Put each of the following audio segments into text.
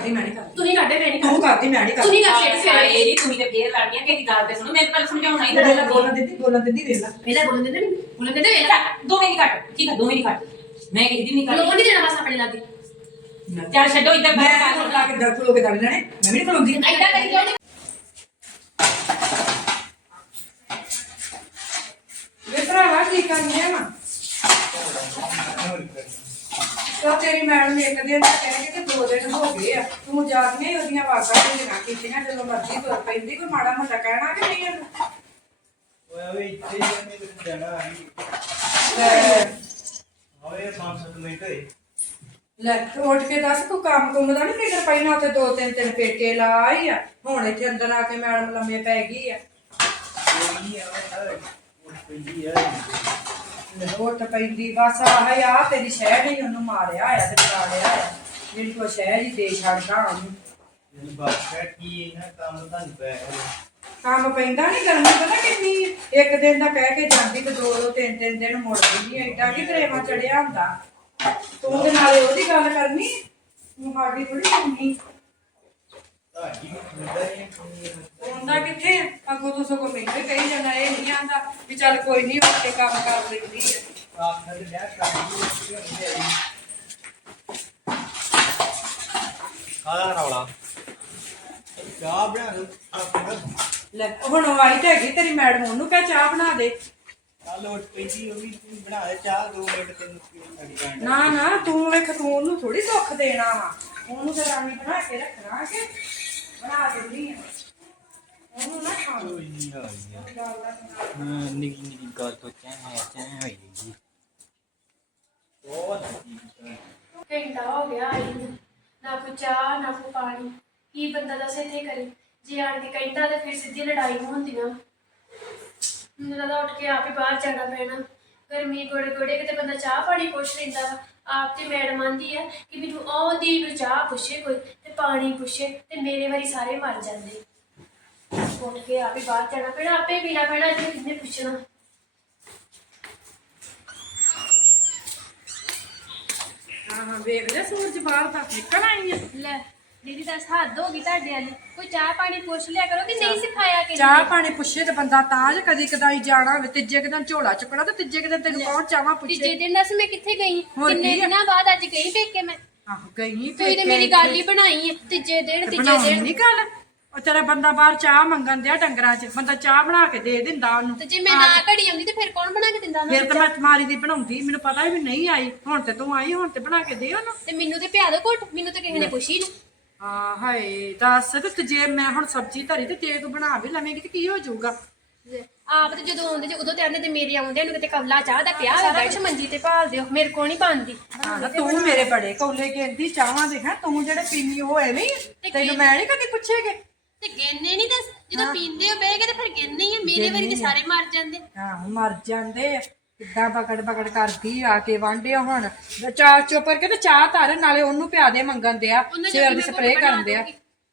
ਕਰਦੀ ਮੈਂ ਨਹੀਂ ਕਰਦੀ। ਤੁਸੀਂ ਕੱਢੇ ਮੈਂ ਨਹੀਂ ਤੂੰ ਕਰਦੀ। ਮੈਂ ਨਹੀਂ ਕਰਦੀ ਤੁਸੀਂ ਕਰ ਛੇੜ ਸਾਰੇ ਸਵੇਰੇ। ਨਹੀਂ ਤੁਸੀਂ ਤੇ ਫੇਰ ਲੜਨੀਆਂ ਕਿਸੇ ਗੱਲ ਤੇ ਸੁਣੋ। ਮੇਰੇ ਪਹਿਲਾਂ ਸਮਝਾਉਣਾ ਹੀ ਨਾਲ ਬੋਲਣ ਦਿੱਤੀ ਬੋਲਣ ਦਿੱਤੀ ਵੇਖ ਲੈ। ਪਹਿਲਾਂ ਬੋਲਣ ਦਿੰਦੇ ਨਹੀਂ। ਬੋਲਣ ਦਿੰਦੇ ਵੇਲਾ ਦੋਵੇਂ ਨਹੀਂ ਕੱਟ ਠੀਕ ਹੈ ਦੋਵੇਂ ਨਹੀਂ ਕੱਟ ਮੈਂ ਕਿਸੇ ਦੀ ਨਹੀਂ ਲੋਨ ਕੱਟ ਨਹੀਂ ਦੇਣਾ ਬਸ ਆਪਣੇ ਲਾਗੇ। ਚੱਲ ਛੱਡੋ ਇੱਧਰ ਮੈਂ ਲਾ ਕੇ ਦਰ ਖਲੋ ਕੇ ਦੜ ਲੈਣੇ ਮੈਂ ਵੀ ਨਹੀਂ ਖਲੋਂਦੀ। ਐਦਾਂ ਕਰੀ ਜਾਓ ਵੇ ਭਰਾਵਾ ਕੀ ਕਰਨੀ ਹੈ ਨਾ ਤਾਂ ਤੇਰੀ ਮੈਡਮ ਨੇ ਇੱਕ ਦਿਨ ਤਾਂ ਕਹਿ ਕੇ ਤੇ ਦੋ ਦਿਨ ਹੋ ਗਏ ਆ। ਤੂੰ ਜਾ ਕੇ ਨਹੀਂ ਉਹਦੀਆਂ ਵਾਕਾਂ ਤੇ ਨਾ ਕੀਤੀਆਂ ਜਦੋਂ ਮਰਜ਼ੀ ਤੁਰ ਪੈਂਦੀ ਕੋਈ ਮਾੜਾ ਮੋਟਾ ਕਹਿਣਾ ਕਿ ਨਹੀਂ ਉਹਨੂੰ ਓਏ ਓਏ ਇੱਥੇ ਹੀ ਆ, ਮੇਰੇ ਕੋਲ ਜਾਣਾ ਆ ਲੈ, ਓਏ 5-7 ਮਿੰਟ ਹੋਏ। ਲੈ ਤੂੰ ਉੱਠ ਕੇ ਦੱਸ ਤੂੰ ਕੰਮ ਕੁੰਮ ਦਾ ਨਹੀਂ ਫਿਕਰ ਪਹਿਲਾਂ ਉੱਥੇ ਦੋ ਤਿੰਨ ਤਿੰਨ ਪੇਟੇ ਲਾ ਆਈ ਆ। ਹੁਣ ਇੱਥੇ ਅੰਦਰ ਆ ਕੇ ਮੈਡਮ ਲੰਮੇ ਪੈ ਗਈ ਆ। ਕੋਈ ਆ ਓਏ ਉਹ ਪੈਂਦੀ ਆ। ਉੱਠ ਪੈਂਦੀ ਬਸ ਆਹ ਆ ਤੇਰੀ ਸ਼ਹਿਰ ਨੇ ਹੀ ਉਹਨੂੰ ਮਾਰਿਆ ਆ ਤੇ ਵਿਗਾੜਿਆ ਆ। ਜਿਹੜੀ ਕੋ ਸ਼ਹਿਰ ਹੀ ਦੇ ਛੱਡਦਾ ਉਹਨੂੰ। ਬਾਤ ਕਰ ਕੀ ਇਹਨਾਂ ਕੰਮ ਤਾਂ ਨਹੀਂ ਪਿਆ ਕੰਮ ਪੈਂਦਾ ਨਹੀਂ ਗਰਮੀ ਪਤਾ ਕਿੰਨੀ? ਇੱਕ ਦਿਨ ਦਾ ਕਹਿ ਕੇ ਜਾਂਦੀ ਤੇ ਦੋ ਦੋ ਤਿੰਨ ਤਿੰਨ ਦਿਨ ਮੁੜ ਗਈ ਐਡਾ ਕੀ ਕਰੇਵਾ ਚੜਿਆ ਹੁੰਦਾ। ਤੂੰ ਦੇ ਨਾਲੇ ਉਹਦੀ ਗੱਲ ਕਰਨੀ ਤੂੰ ਸਾਡੀ ਥੋੜੀ ਸੁਣਨੀ ਹੁੰਦਾ ਕਿੱਥੇ? ਅੱਗੋਂ ਤੋਂ ਸਗੋਂ ਮੈਨੂੰ ਵੀ ਕਹੀ ਜਾਂਦਾ ਇਹ ਨਹੀਂ ਆਂਦਾ ਵੀ ਚੱਲ ਕੋਈ ਨਹੀਂ ਕੇ ਕੰਮ ਕਰ ਲੈਂਦੀ ਰੌਲਾ। ਚਾਹ ਬਣਾ ਦੋ ਲੈ ਹੁਣ ਆਈ ਤੇ ਹੈਗੀ ਤੇਰੀ ਮੈਡਮ ਉਹਨੂੰ ਕਹਿ ਚਾਹ ਬਣਾ ਦੇ। ਕੱਲ ਉੱਠ ਪੈਂਦੀ ਉਹ ਵੀ ਤੂੰ ਬਣਾ ਦੇ ਚਾਹ ਦੋ ਮਿੰਟ ਤੈਨੂੰ ਕਿਉਂ ਲੱਗ ਜਾਣਾ। ਨਾ ਨਾ ਤੂੰ ਵੇਖ ਤੂੰ ਉਹਨੂੰ ਥੋੜੀ ਦੁੱਖ ਦੇਣਾ ਵਾ। ਉਹਨੂੰ ਤੇ ਰਾਣੀ ਬਣਾ ਕੇ ਰੱਖਣਾ ਕਿ ਬਣਾ ਦਿੰਦੀ ਆ। ਉਹਨੂੰ ਨਾ ਆ ਦਾ। ਹਾਂ ਨਿੱਕੀ ਨਿੱਕੀ ਗੱਲ ਤੋਂ ਚਾਹ ਚਾਹ ਹੋਈ ਜੀ। ਬਹੁਤ ਘੰਟਾ ਹੋ ਗਿਆ ਆਈ ਨੂੰ। ਨਾ ਕੋਈ ਚਾਹ ਨਾ ਕੋਈ ਪਾਣੀ। ਕੀ ਬੰਦਾ ਦੱਸ ਇੱਥੇ ਕਰੇ? ਜੇ ਆਣ ਕੇ ਕਹਿੰਦਾ ਤੇ ਫਿਰ ਸਿੱਧੀ ਲੜਾਈ ਹੁੰਦੀਆਂ। ਮੈਨੂੰ ਉੱਠ ਕੇ ਆਪ ਹੀ ਬਾਹਰ ਜਾਣਾ ਪੈਣਾ। ਗਰਮੀ ਗੋੜੇ ਗੋੜੇ ਕਿਤੇ ਬੰਦਾ ਚਾਹ ਪਾਣੀ ਪੁੱਛ ਲੈਂਦਾ ਵਾ। ਆਪ ਤੇ ਮੈਡਮ ਆਂਦੀ ਆ ਕਿ ਮੈਨੂੰ ਆਉਂਦੀ ਨੂੰ ਚਾਹ ਪੁੱਛੇ ਕੋਈ ਤੇ ਪਾਣੀ ਪੁੱਛੇ ਤੇ ਮੇਰੇ ਵਾਰੀ ਸਾਰੇ ਮਰ ਜਾਂਦੇ। ਉੱਠ ਕੇ ਆਪ ਹੀ ਬਾਹਰ ਜਾਣਾ ਪੈਣਾ ਆਪੇ ਪੀਣਾ ਪੈਣਾ ਜੇ ਕਿੰਨੇ ਪੁੱਛਣਾ। ਹਾਂ ਹਾਂ ਵੇਖ ਲੈ ਸੂਰਜ ਬਾਹਰ ਦਾ ਨਿਕਲ ਆਈ ਆ। ਲੈ। ਦੀਦੀ ਦਾ ਹੱਦ ਹੋ ਗਈ ਤੁਹਾਡੇ ਵਾਲੀ। ਕੋਈ ਚਾਹ ਪਾਣੀ ਪੁੱਛ ਲਿਆ ਕਰੋ ਕਿ ਨਹੀਂ ਸਿਖਾਇਆ ਕਿ ਚਾਹ ਪਾਣੀ ਪੁੱਛੇ ਤੇ ਬੰਦਾ ਤਾਂ ਜੇ ਕਦੀ ਕਦਾਈ ਜਾਣਾ ਹੋਵੇ ਤੀਜੇ ਕੁ ਦਿਨ ਝੋਲਾ ਚੁੱਕਣਾ ਤੇ ਤੀਜੇ ਕੁ ਦਿਨ ਤੈਨੂੰ ਕੌਣ ਚਾਹਾਂ ਤੀਜੇ ਪੁੱਛੇ? ਦਿਨ ਦੱਸ ਮੈਂ ਕਿੱਥੇ ਗਈ? ਹੋਰ ਕਿੰਨੇ ਕੀ ਆ? ਦਿਨਾਂ ਬਾਅਦ ਅੱਜ ਗਈ ਪੇਕੇ ਮੈਂ? ਆਹੋ ਗਈ ਤੁਸੀਂ ਤੇ ਮੇਰੀ ਗੱਲ ਹੀ ਬਣਾਈ ਹੈ ਤੀਜੇ ਦਿਨ ਤੀਜੇ ਦਿਨ। ਨਹੀਂ ਗੱਲ। ਉਹ ਤੇਰਾ ਬੰਦਾ ਬਾਹਰ ਚਾਹ ਮੰਗਣ ਦਿਆ ਡੰਗਰਾਂ 'ਚ। ਬੰਦਾ ਚਾਹ ਬਣਾ ਕੇ ਦੇ ਦਿੰਦਾ ਉਹਨੂੰ। ਤੇ ਜੇ ਮੈਂ ਨਾ ਘੜੀ ਆਉਂਦੀ ਤੇ ਫਿਰ ਕੌਣ ਬਣਾ ਕੇ ਦਿੰਦਾ ਫਿਰ ਤਾਂ ਮੈਂ ਤੁਹਾਰੀ ਦੀ ਬਣਾਉਂਦੀ। ਮੈਨੂੰ ਪਤਾ ਵੀ ਨਹੀਂ ਆਈ। ਹੁਣ ਤੇ ਤੂੰ ਆਈ ਹੁਣ ਤੇ ਬਣਾ ਕੇ ਦੇ ਉਹਨੂੰ। ਤੇ ਮੈਨੂੰ ਤੇ ਪਿਆ ਦੋ ਘੁੱਟ। ਮੈਨੂੰ ਤੇ ਕਿਸੇ ਨੇ ਪੁੱਛੀ ਨਹੀਂ ਹਾਂ ਹਾਏ ਦੱਸ ਤੇ ਜੇ ਮੈਂ ਹੁਣ ਸਬਜ਼ੀ ਧਰੀ ਤੇ ਤੂੰ ਬਣਾ ਵੀ ਲਵੇਂਗੀ ਤੇ ਕੀ ਹੋ ਜਾਊਗਾ? ਆਪ ਤੇ ਜਦੋਂ ਆਉਂਦੇ ਜੇ ਉਦੋਂ ਤੇ ਆਂਦੇ ਤੇ ਮੇਰੇ ਆਉਂਦੇ ਨੂੰ ਕਿਤੇ ਕਵਲਾ ਚਾਹ ਦਾ ਪਿਆ ਹੋਇਆ ਬੈਠ ਮੰਜੀ ਤੇ ਭਾਲ ਦਿਓ ਮੇਰੇ ਕੋਲ ਨਹੀਂ ਪਾਉਂਦੀ ਹਾਂ ਤੂੰ ਮੇਰੇ ਬੜੇ ਕੌਲੇ ਕਹਿੰਦੀ ਚਾਹਾਂ ਦੇਖਾਂ ਤੂੰ ਜਿਹੜੇ ਪੀਣੀ ਉਹ ਐਵੇਂ ਹੀ। ਤੈਨੂੰ ਮੈਂ ਨਹੀਂ ਕਦੀ ਪੁੱਛੇਗੇ? ਤੇ ਗਿਣਨੇ ਨਹੀਂ ਦੱਸ ਜਦੋਂ ਪੀਂਦੇ ਹੋ ਬਹਿ ਕੇ ਤੇ ਫਿਰ ਗਿਣਨੇ ਹੀ ਆ ਮੇਰੇ ਵਾਰੀ ਤੇ ਸਾਰੇ ਮਰ ਜਾਂਦੇ। ਹਾਂ ਮਰ ਜਾਂਦੇ ਆ। ਕਿੱਦਾਂ ਬਕੜ ਬਕੜ ਕਰਦੀ ਆ ਕੇ ਵਾਂਡਿਆ ਹੁਣ। ਚਾਹ ਚੋਪਰ ਕੇ ਤੇ ਚਾਹ ਧਰ ਨਾਲੇ ਉਹਨੂੰ ਪਿਆ ਦੇ ਮੰਗਣ ਦਿਆ। ਉਹਨਾਂ ਸਵੇਰ ਦੀ ਸਪਰੇਅ ਕਰਨ।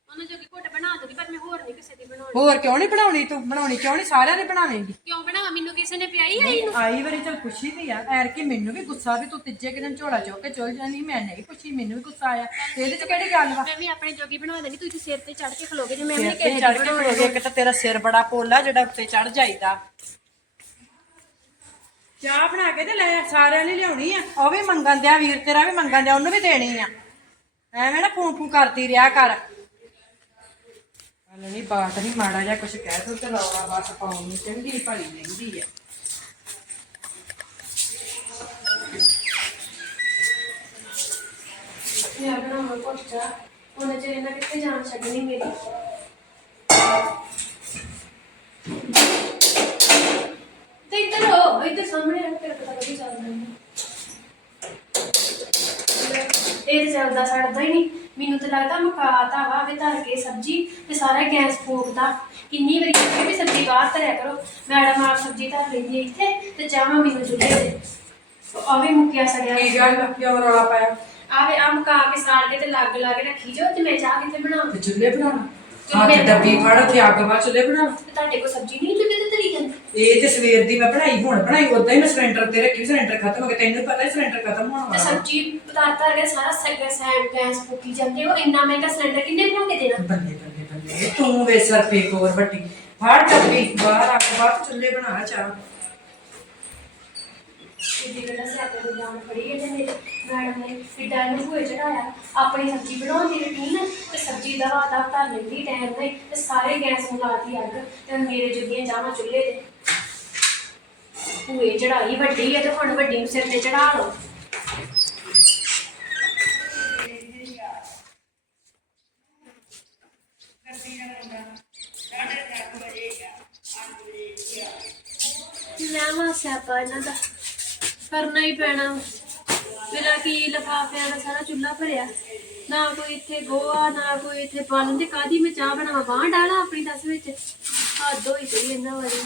ਉਹਨਾਂ ਘੁੱਟ ਬਣਾ ਦੂਗੀ ਪਰ ਮੈਂ ਹੋਰ ਨਹੀਂ ਕਿਸੇ ਦੀ ਬਣਾਉਣੀ। ਹੋਰ ਕਿਉਂ ਨਹੀਂ ਬਣਾਉਣੀ ਤੂੰ? ਬਣਾਉਣੀ ਕਿਉਂ ਨਹੀਂ? ਸਾਰਿਆਂ ਦੀ ਬਣਾਵੇਂਗੀ ਕਿਉਂ ਬਣਾਵਾਂ? ਮੈਨੂੰ ਕਿਸੇ ਨੇ ਪਿਆਈ ਆਈ ਨੂੰ ਆਈ ਵਾਰੀ ਚਲ ਖੁਸ਼ੀ ਦੀ ਆ। ਐਰ ਕਿ ਮੈਨੂੰ ਵੀ ਗੁੱਸਾ ਵੀ ਤੂੰ ਤੀਜੇ ਕੁ ਦਿਨ ਝੋਲਾ ਚੁੱਕ ਕੇ ਚਲ ਜਾਣੀ ਮੈਂ ਨਹੀਂ ਪੁੱਛੀ ਮੈਨੂੰ ਵੀ ਗੁੱਸਾ ਆਇਆ। ਤੇ ਇਹਦੇ ਚ ਕਿਹੜੀ ਗੱਲ ਵਾ? ਮੈਂ ਵੀ ਆਪਣੇ ਜੋਗੀ ਬਣਾ ਦੇਣੀ ਤੁਸੀਂ ਸਿਰ ਤੇ ਚੜ ਕੇ ਖਲੋਗੇ ਜੇ ਮੈਂ ਵੀ ਨਹੀਂ ਕਿਸੇ ਚੜ ਦੀ ਕੇ ਬਣਾਉਣੀ। ਖਲੋਗੇ ਇੱਕ ਤਾਂ ਤੇਰਾ ਸਿਰ ਬੜਾ ਪੋਲਾ ਜਿਹੜਾ ਉੱਤੇ ਚੜ ਜਾਈਦਾ। ਚਾਹ ਬਣਾ ਕੇ ਤੇ ਲੈ ਸਾਰਿਆਂ ਲਈ ਲਿਆਉਣੀ ਆ। ਉਹ ਵੀ ਮੰਗਣ ਦਿਆ, ਵੀਰ ਤੇਰਾ ਵੀ ਮੰਗਣ ਦਿਆ, ਉਹਨੂੰ ਵੀ ਦੇਣੀ ਆ। ਐਵੇਂ ਨਾ ਫੂੰ ਫੂੰ ਕਰਦੀ ਰਿਹਾ ਕਰ। ਗੱਲ ਨਹੀਂ, ਬਾਤ ਨਹੀਂ, ਮਾੜਾ ਜਿਹਾ ਕੁਝ ਕਹਿ ਤੂੰ ਤੇ ਰੌਲਾ ਬਸ ਪਾਉਣ ਚੰਗੀ ਭਲੀ ਲੈਂਦੀ ਆ। ਮੈਂ ਬਣਾਵਾਂ ਕੁਛ ਚਾਹ। ਚਿਰ ਇਹਨਾਂ ਕਿੱਥੇ ਜਾਣ ਛੱਡਣੀ ਮੇਰੀ? ਸਾਹਮਣੇ ਆ ਤੇਰੇ ਪਤਾ ਲੱਗੀ ਚੱਲਦਾ ਨਹੀਂ। ਇਹ ਤੇ ਚੱਲਦਾ ਸੜਦਾ ਹੀ ਨਹੀਂ। ਮੈਨੂੰ ਤਾਂ ਲੱਗਦਾ ਮੁਕਾਤਾ ਵਾ ਵੇ ਧਰ ਕੇ ਸਬਜੀ ਤੇ ਸਾਰਾ ਗੈਸ ਫੂਕਦਾ। ਕਿੰਨੀ ਵਾਰੀ ਕਹਿੰਦੇ ਵੀ ਸਬਜੀ ਬਾਹਰ ਧਰਿਆ ਕਰੋ। ਮੈਡਮ ਆਪ ਸਬਜੀ ਧਰ ਲੈਂਦੀ ਹੈ ਇੱਥੇ ਤੇ ਚਾਹਾਂ ਮੈਨੂੰ ਚੁੱਲ੍ਹੇ ਤੇ। ਆ ਵੀ ਮੁੱਕਿਆ ਸੜਿਆ। ਕੀ ਗੱਲ ਕਿਉਂ ਰੌਲਾ ਪਾਇਆ। ਆਵੇ ਆ ਮੁਕਾ ਕੇ ਸਾੜ ਕੇ ਤੇ ਲੱਗ ਲਾ ਕੇ ਰੱਖੀ ਜੋ ਤੇ ਮੈਂ ਚਾਹ ਕਿੱਥੇ ਬਣਾਵਾਂ? ਤੇ ਚੁੱਲ੍ਹੇ ਬਣਾਉਣਾ? ਹੱਥ ਡੱਬੀ ਫੜ ਤੇ ਅੱਗ ਬਾਅਦ ਚੁੱਲੇ ਬਣਾ। ਤੁਹਾਡੇ ਕੋਲ ਸਬਜ਼ੀ ਨਹੀਂ ਚੁੱਲ੍ਹੇ ਤੇ ਤਰੀ ਜਾਂਦੀ? ਇਹ ਤੇ ਸਵੇਰ ਦੀ ਮੈਂ ਬਣਾਈ ਹੁਣ ਬਣਾਈ ਉਦਾਂ ਹੀ ਮੈਂ ਸਿਲੰਡਰ ਤੇ ਰੱਖੀ ਸਿਲੰਡਰ ਖਤਮ ਹੋ ਗਿਆ ਤੈਨੂੰ ਪਤਾ ਹੀ ਸਿਲੰਡਰ ਖਤਮ ਹੋਣ ਤੇ ਵਾਲਾ। ਸਬਜ਼ੀ ਪਦਾਰਥ ਆ ਗਿਆ ਸਾਰਾ ਸੈਗਾ ਸੈਂਡ ਗੈਸ ਫੂਕੀ ਜਾਂਦੇ ਉਹ ਇੰਨਾ ਮਹਿੰਗਾ ਸਿਲੰਡਰ ਕਿੰਨੇ ਬਣਾ ਕੇ ਦੇਣਾ? ਬੱਲੇ ਬੱਲੇ ਬੱਲੇ ਤੂੰ ਵੇ ਸਰਫੇ ਕੋਰ ਵੱਡੀ। ਫੜ ਡੱਬੀ ਬਾਹਰ ਅੱਗ ਬਾਅਦ ਚੁੱਲੇ ਬਣਾ ਚਾਹ। ਕਿੱਡੀ ਗੱਲਾਂ ਸਿਆਪੇ ਦੇ ਜਾਣ ਫੜੀ ਹੈ ਮੇਰੇ ਮੈਡਮ ਨੇ ਫਿੱਡਾ ਨੂੰ ਭੂਏ ਚੜਾਇਆ। ਆਪਣੀ ਸਬਜ਼ੀ ਬਣਾਉਣ ਦੀ ਰੁਟੀਨ ਤੇ ਸਬਜ਼ੀ ਦਾ ਰਾਤਾ ਧਰ ਲੈਂਦੀ ਟਾਈਮ ਨਾਲ ਤੇ ਸਾਰੇ ਗੈਸ ਨੂੰ ਲਾਤੀ ਅੱਗ, ਤੇ ਮੇਰੇ ਜੁਗੀਆਂ ਜਾਵਾਂ ਚੁੱਲ੍ਹੇ ਤੇ। ਭੂਏ ਚੜਾਈ ਵੱਡੀ ਹੈ ਤੇ ਹੁਣ ਵੱਡੀ ਨੂੰ ਸਿਰ ਤੇ ਚੜਾ ਲਓ। ਮੈਂ ਸਿਆਪਾ ਇਹਨਾਂ ਦਾ। ਕਰਨਾ ਹੀ ਪੈਣਾ। ਮੇਰਾ ਕੀ ਲਫਾਫਿਆਂ ਦਾ ਸਾਰਾ ਚੁੱਲਾ ਭਰਿਆ। ਨਾ ਕੋਈ ਇੱਥੇ ਗੋਆ ਨਾ ਕੋਈ ਇੱਥੇ ਪਾਲਣ ਤੇ ਕਾਦੀ ਮੈਂ ਚਾਹ ਬਣਾਵਾਂ? ਬਾਂਹ ਡਾਲਾ ਆਪਣੀ ਦਸ ਵਿੱਚ। ਹੱਦ ਹੋਈ ਪਈ ਇਹਨਾਂ ਵਾਲੀ।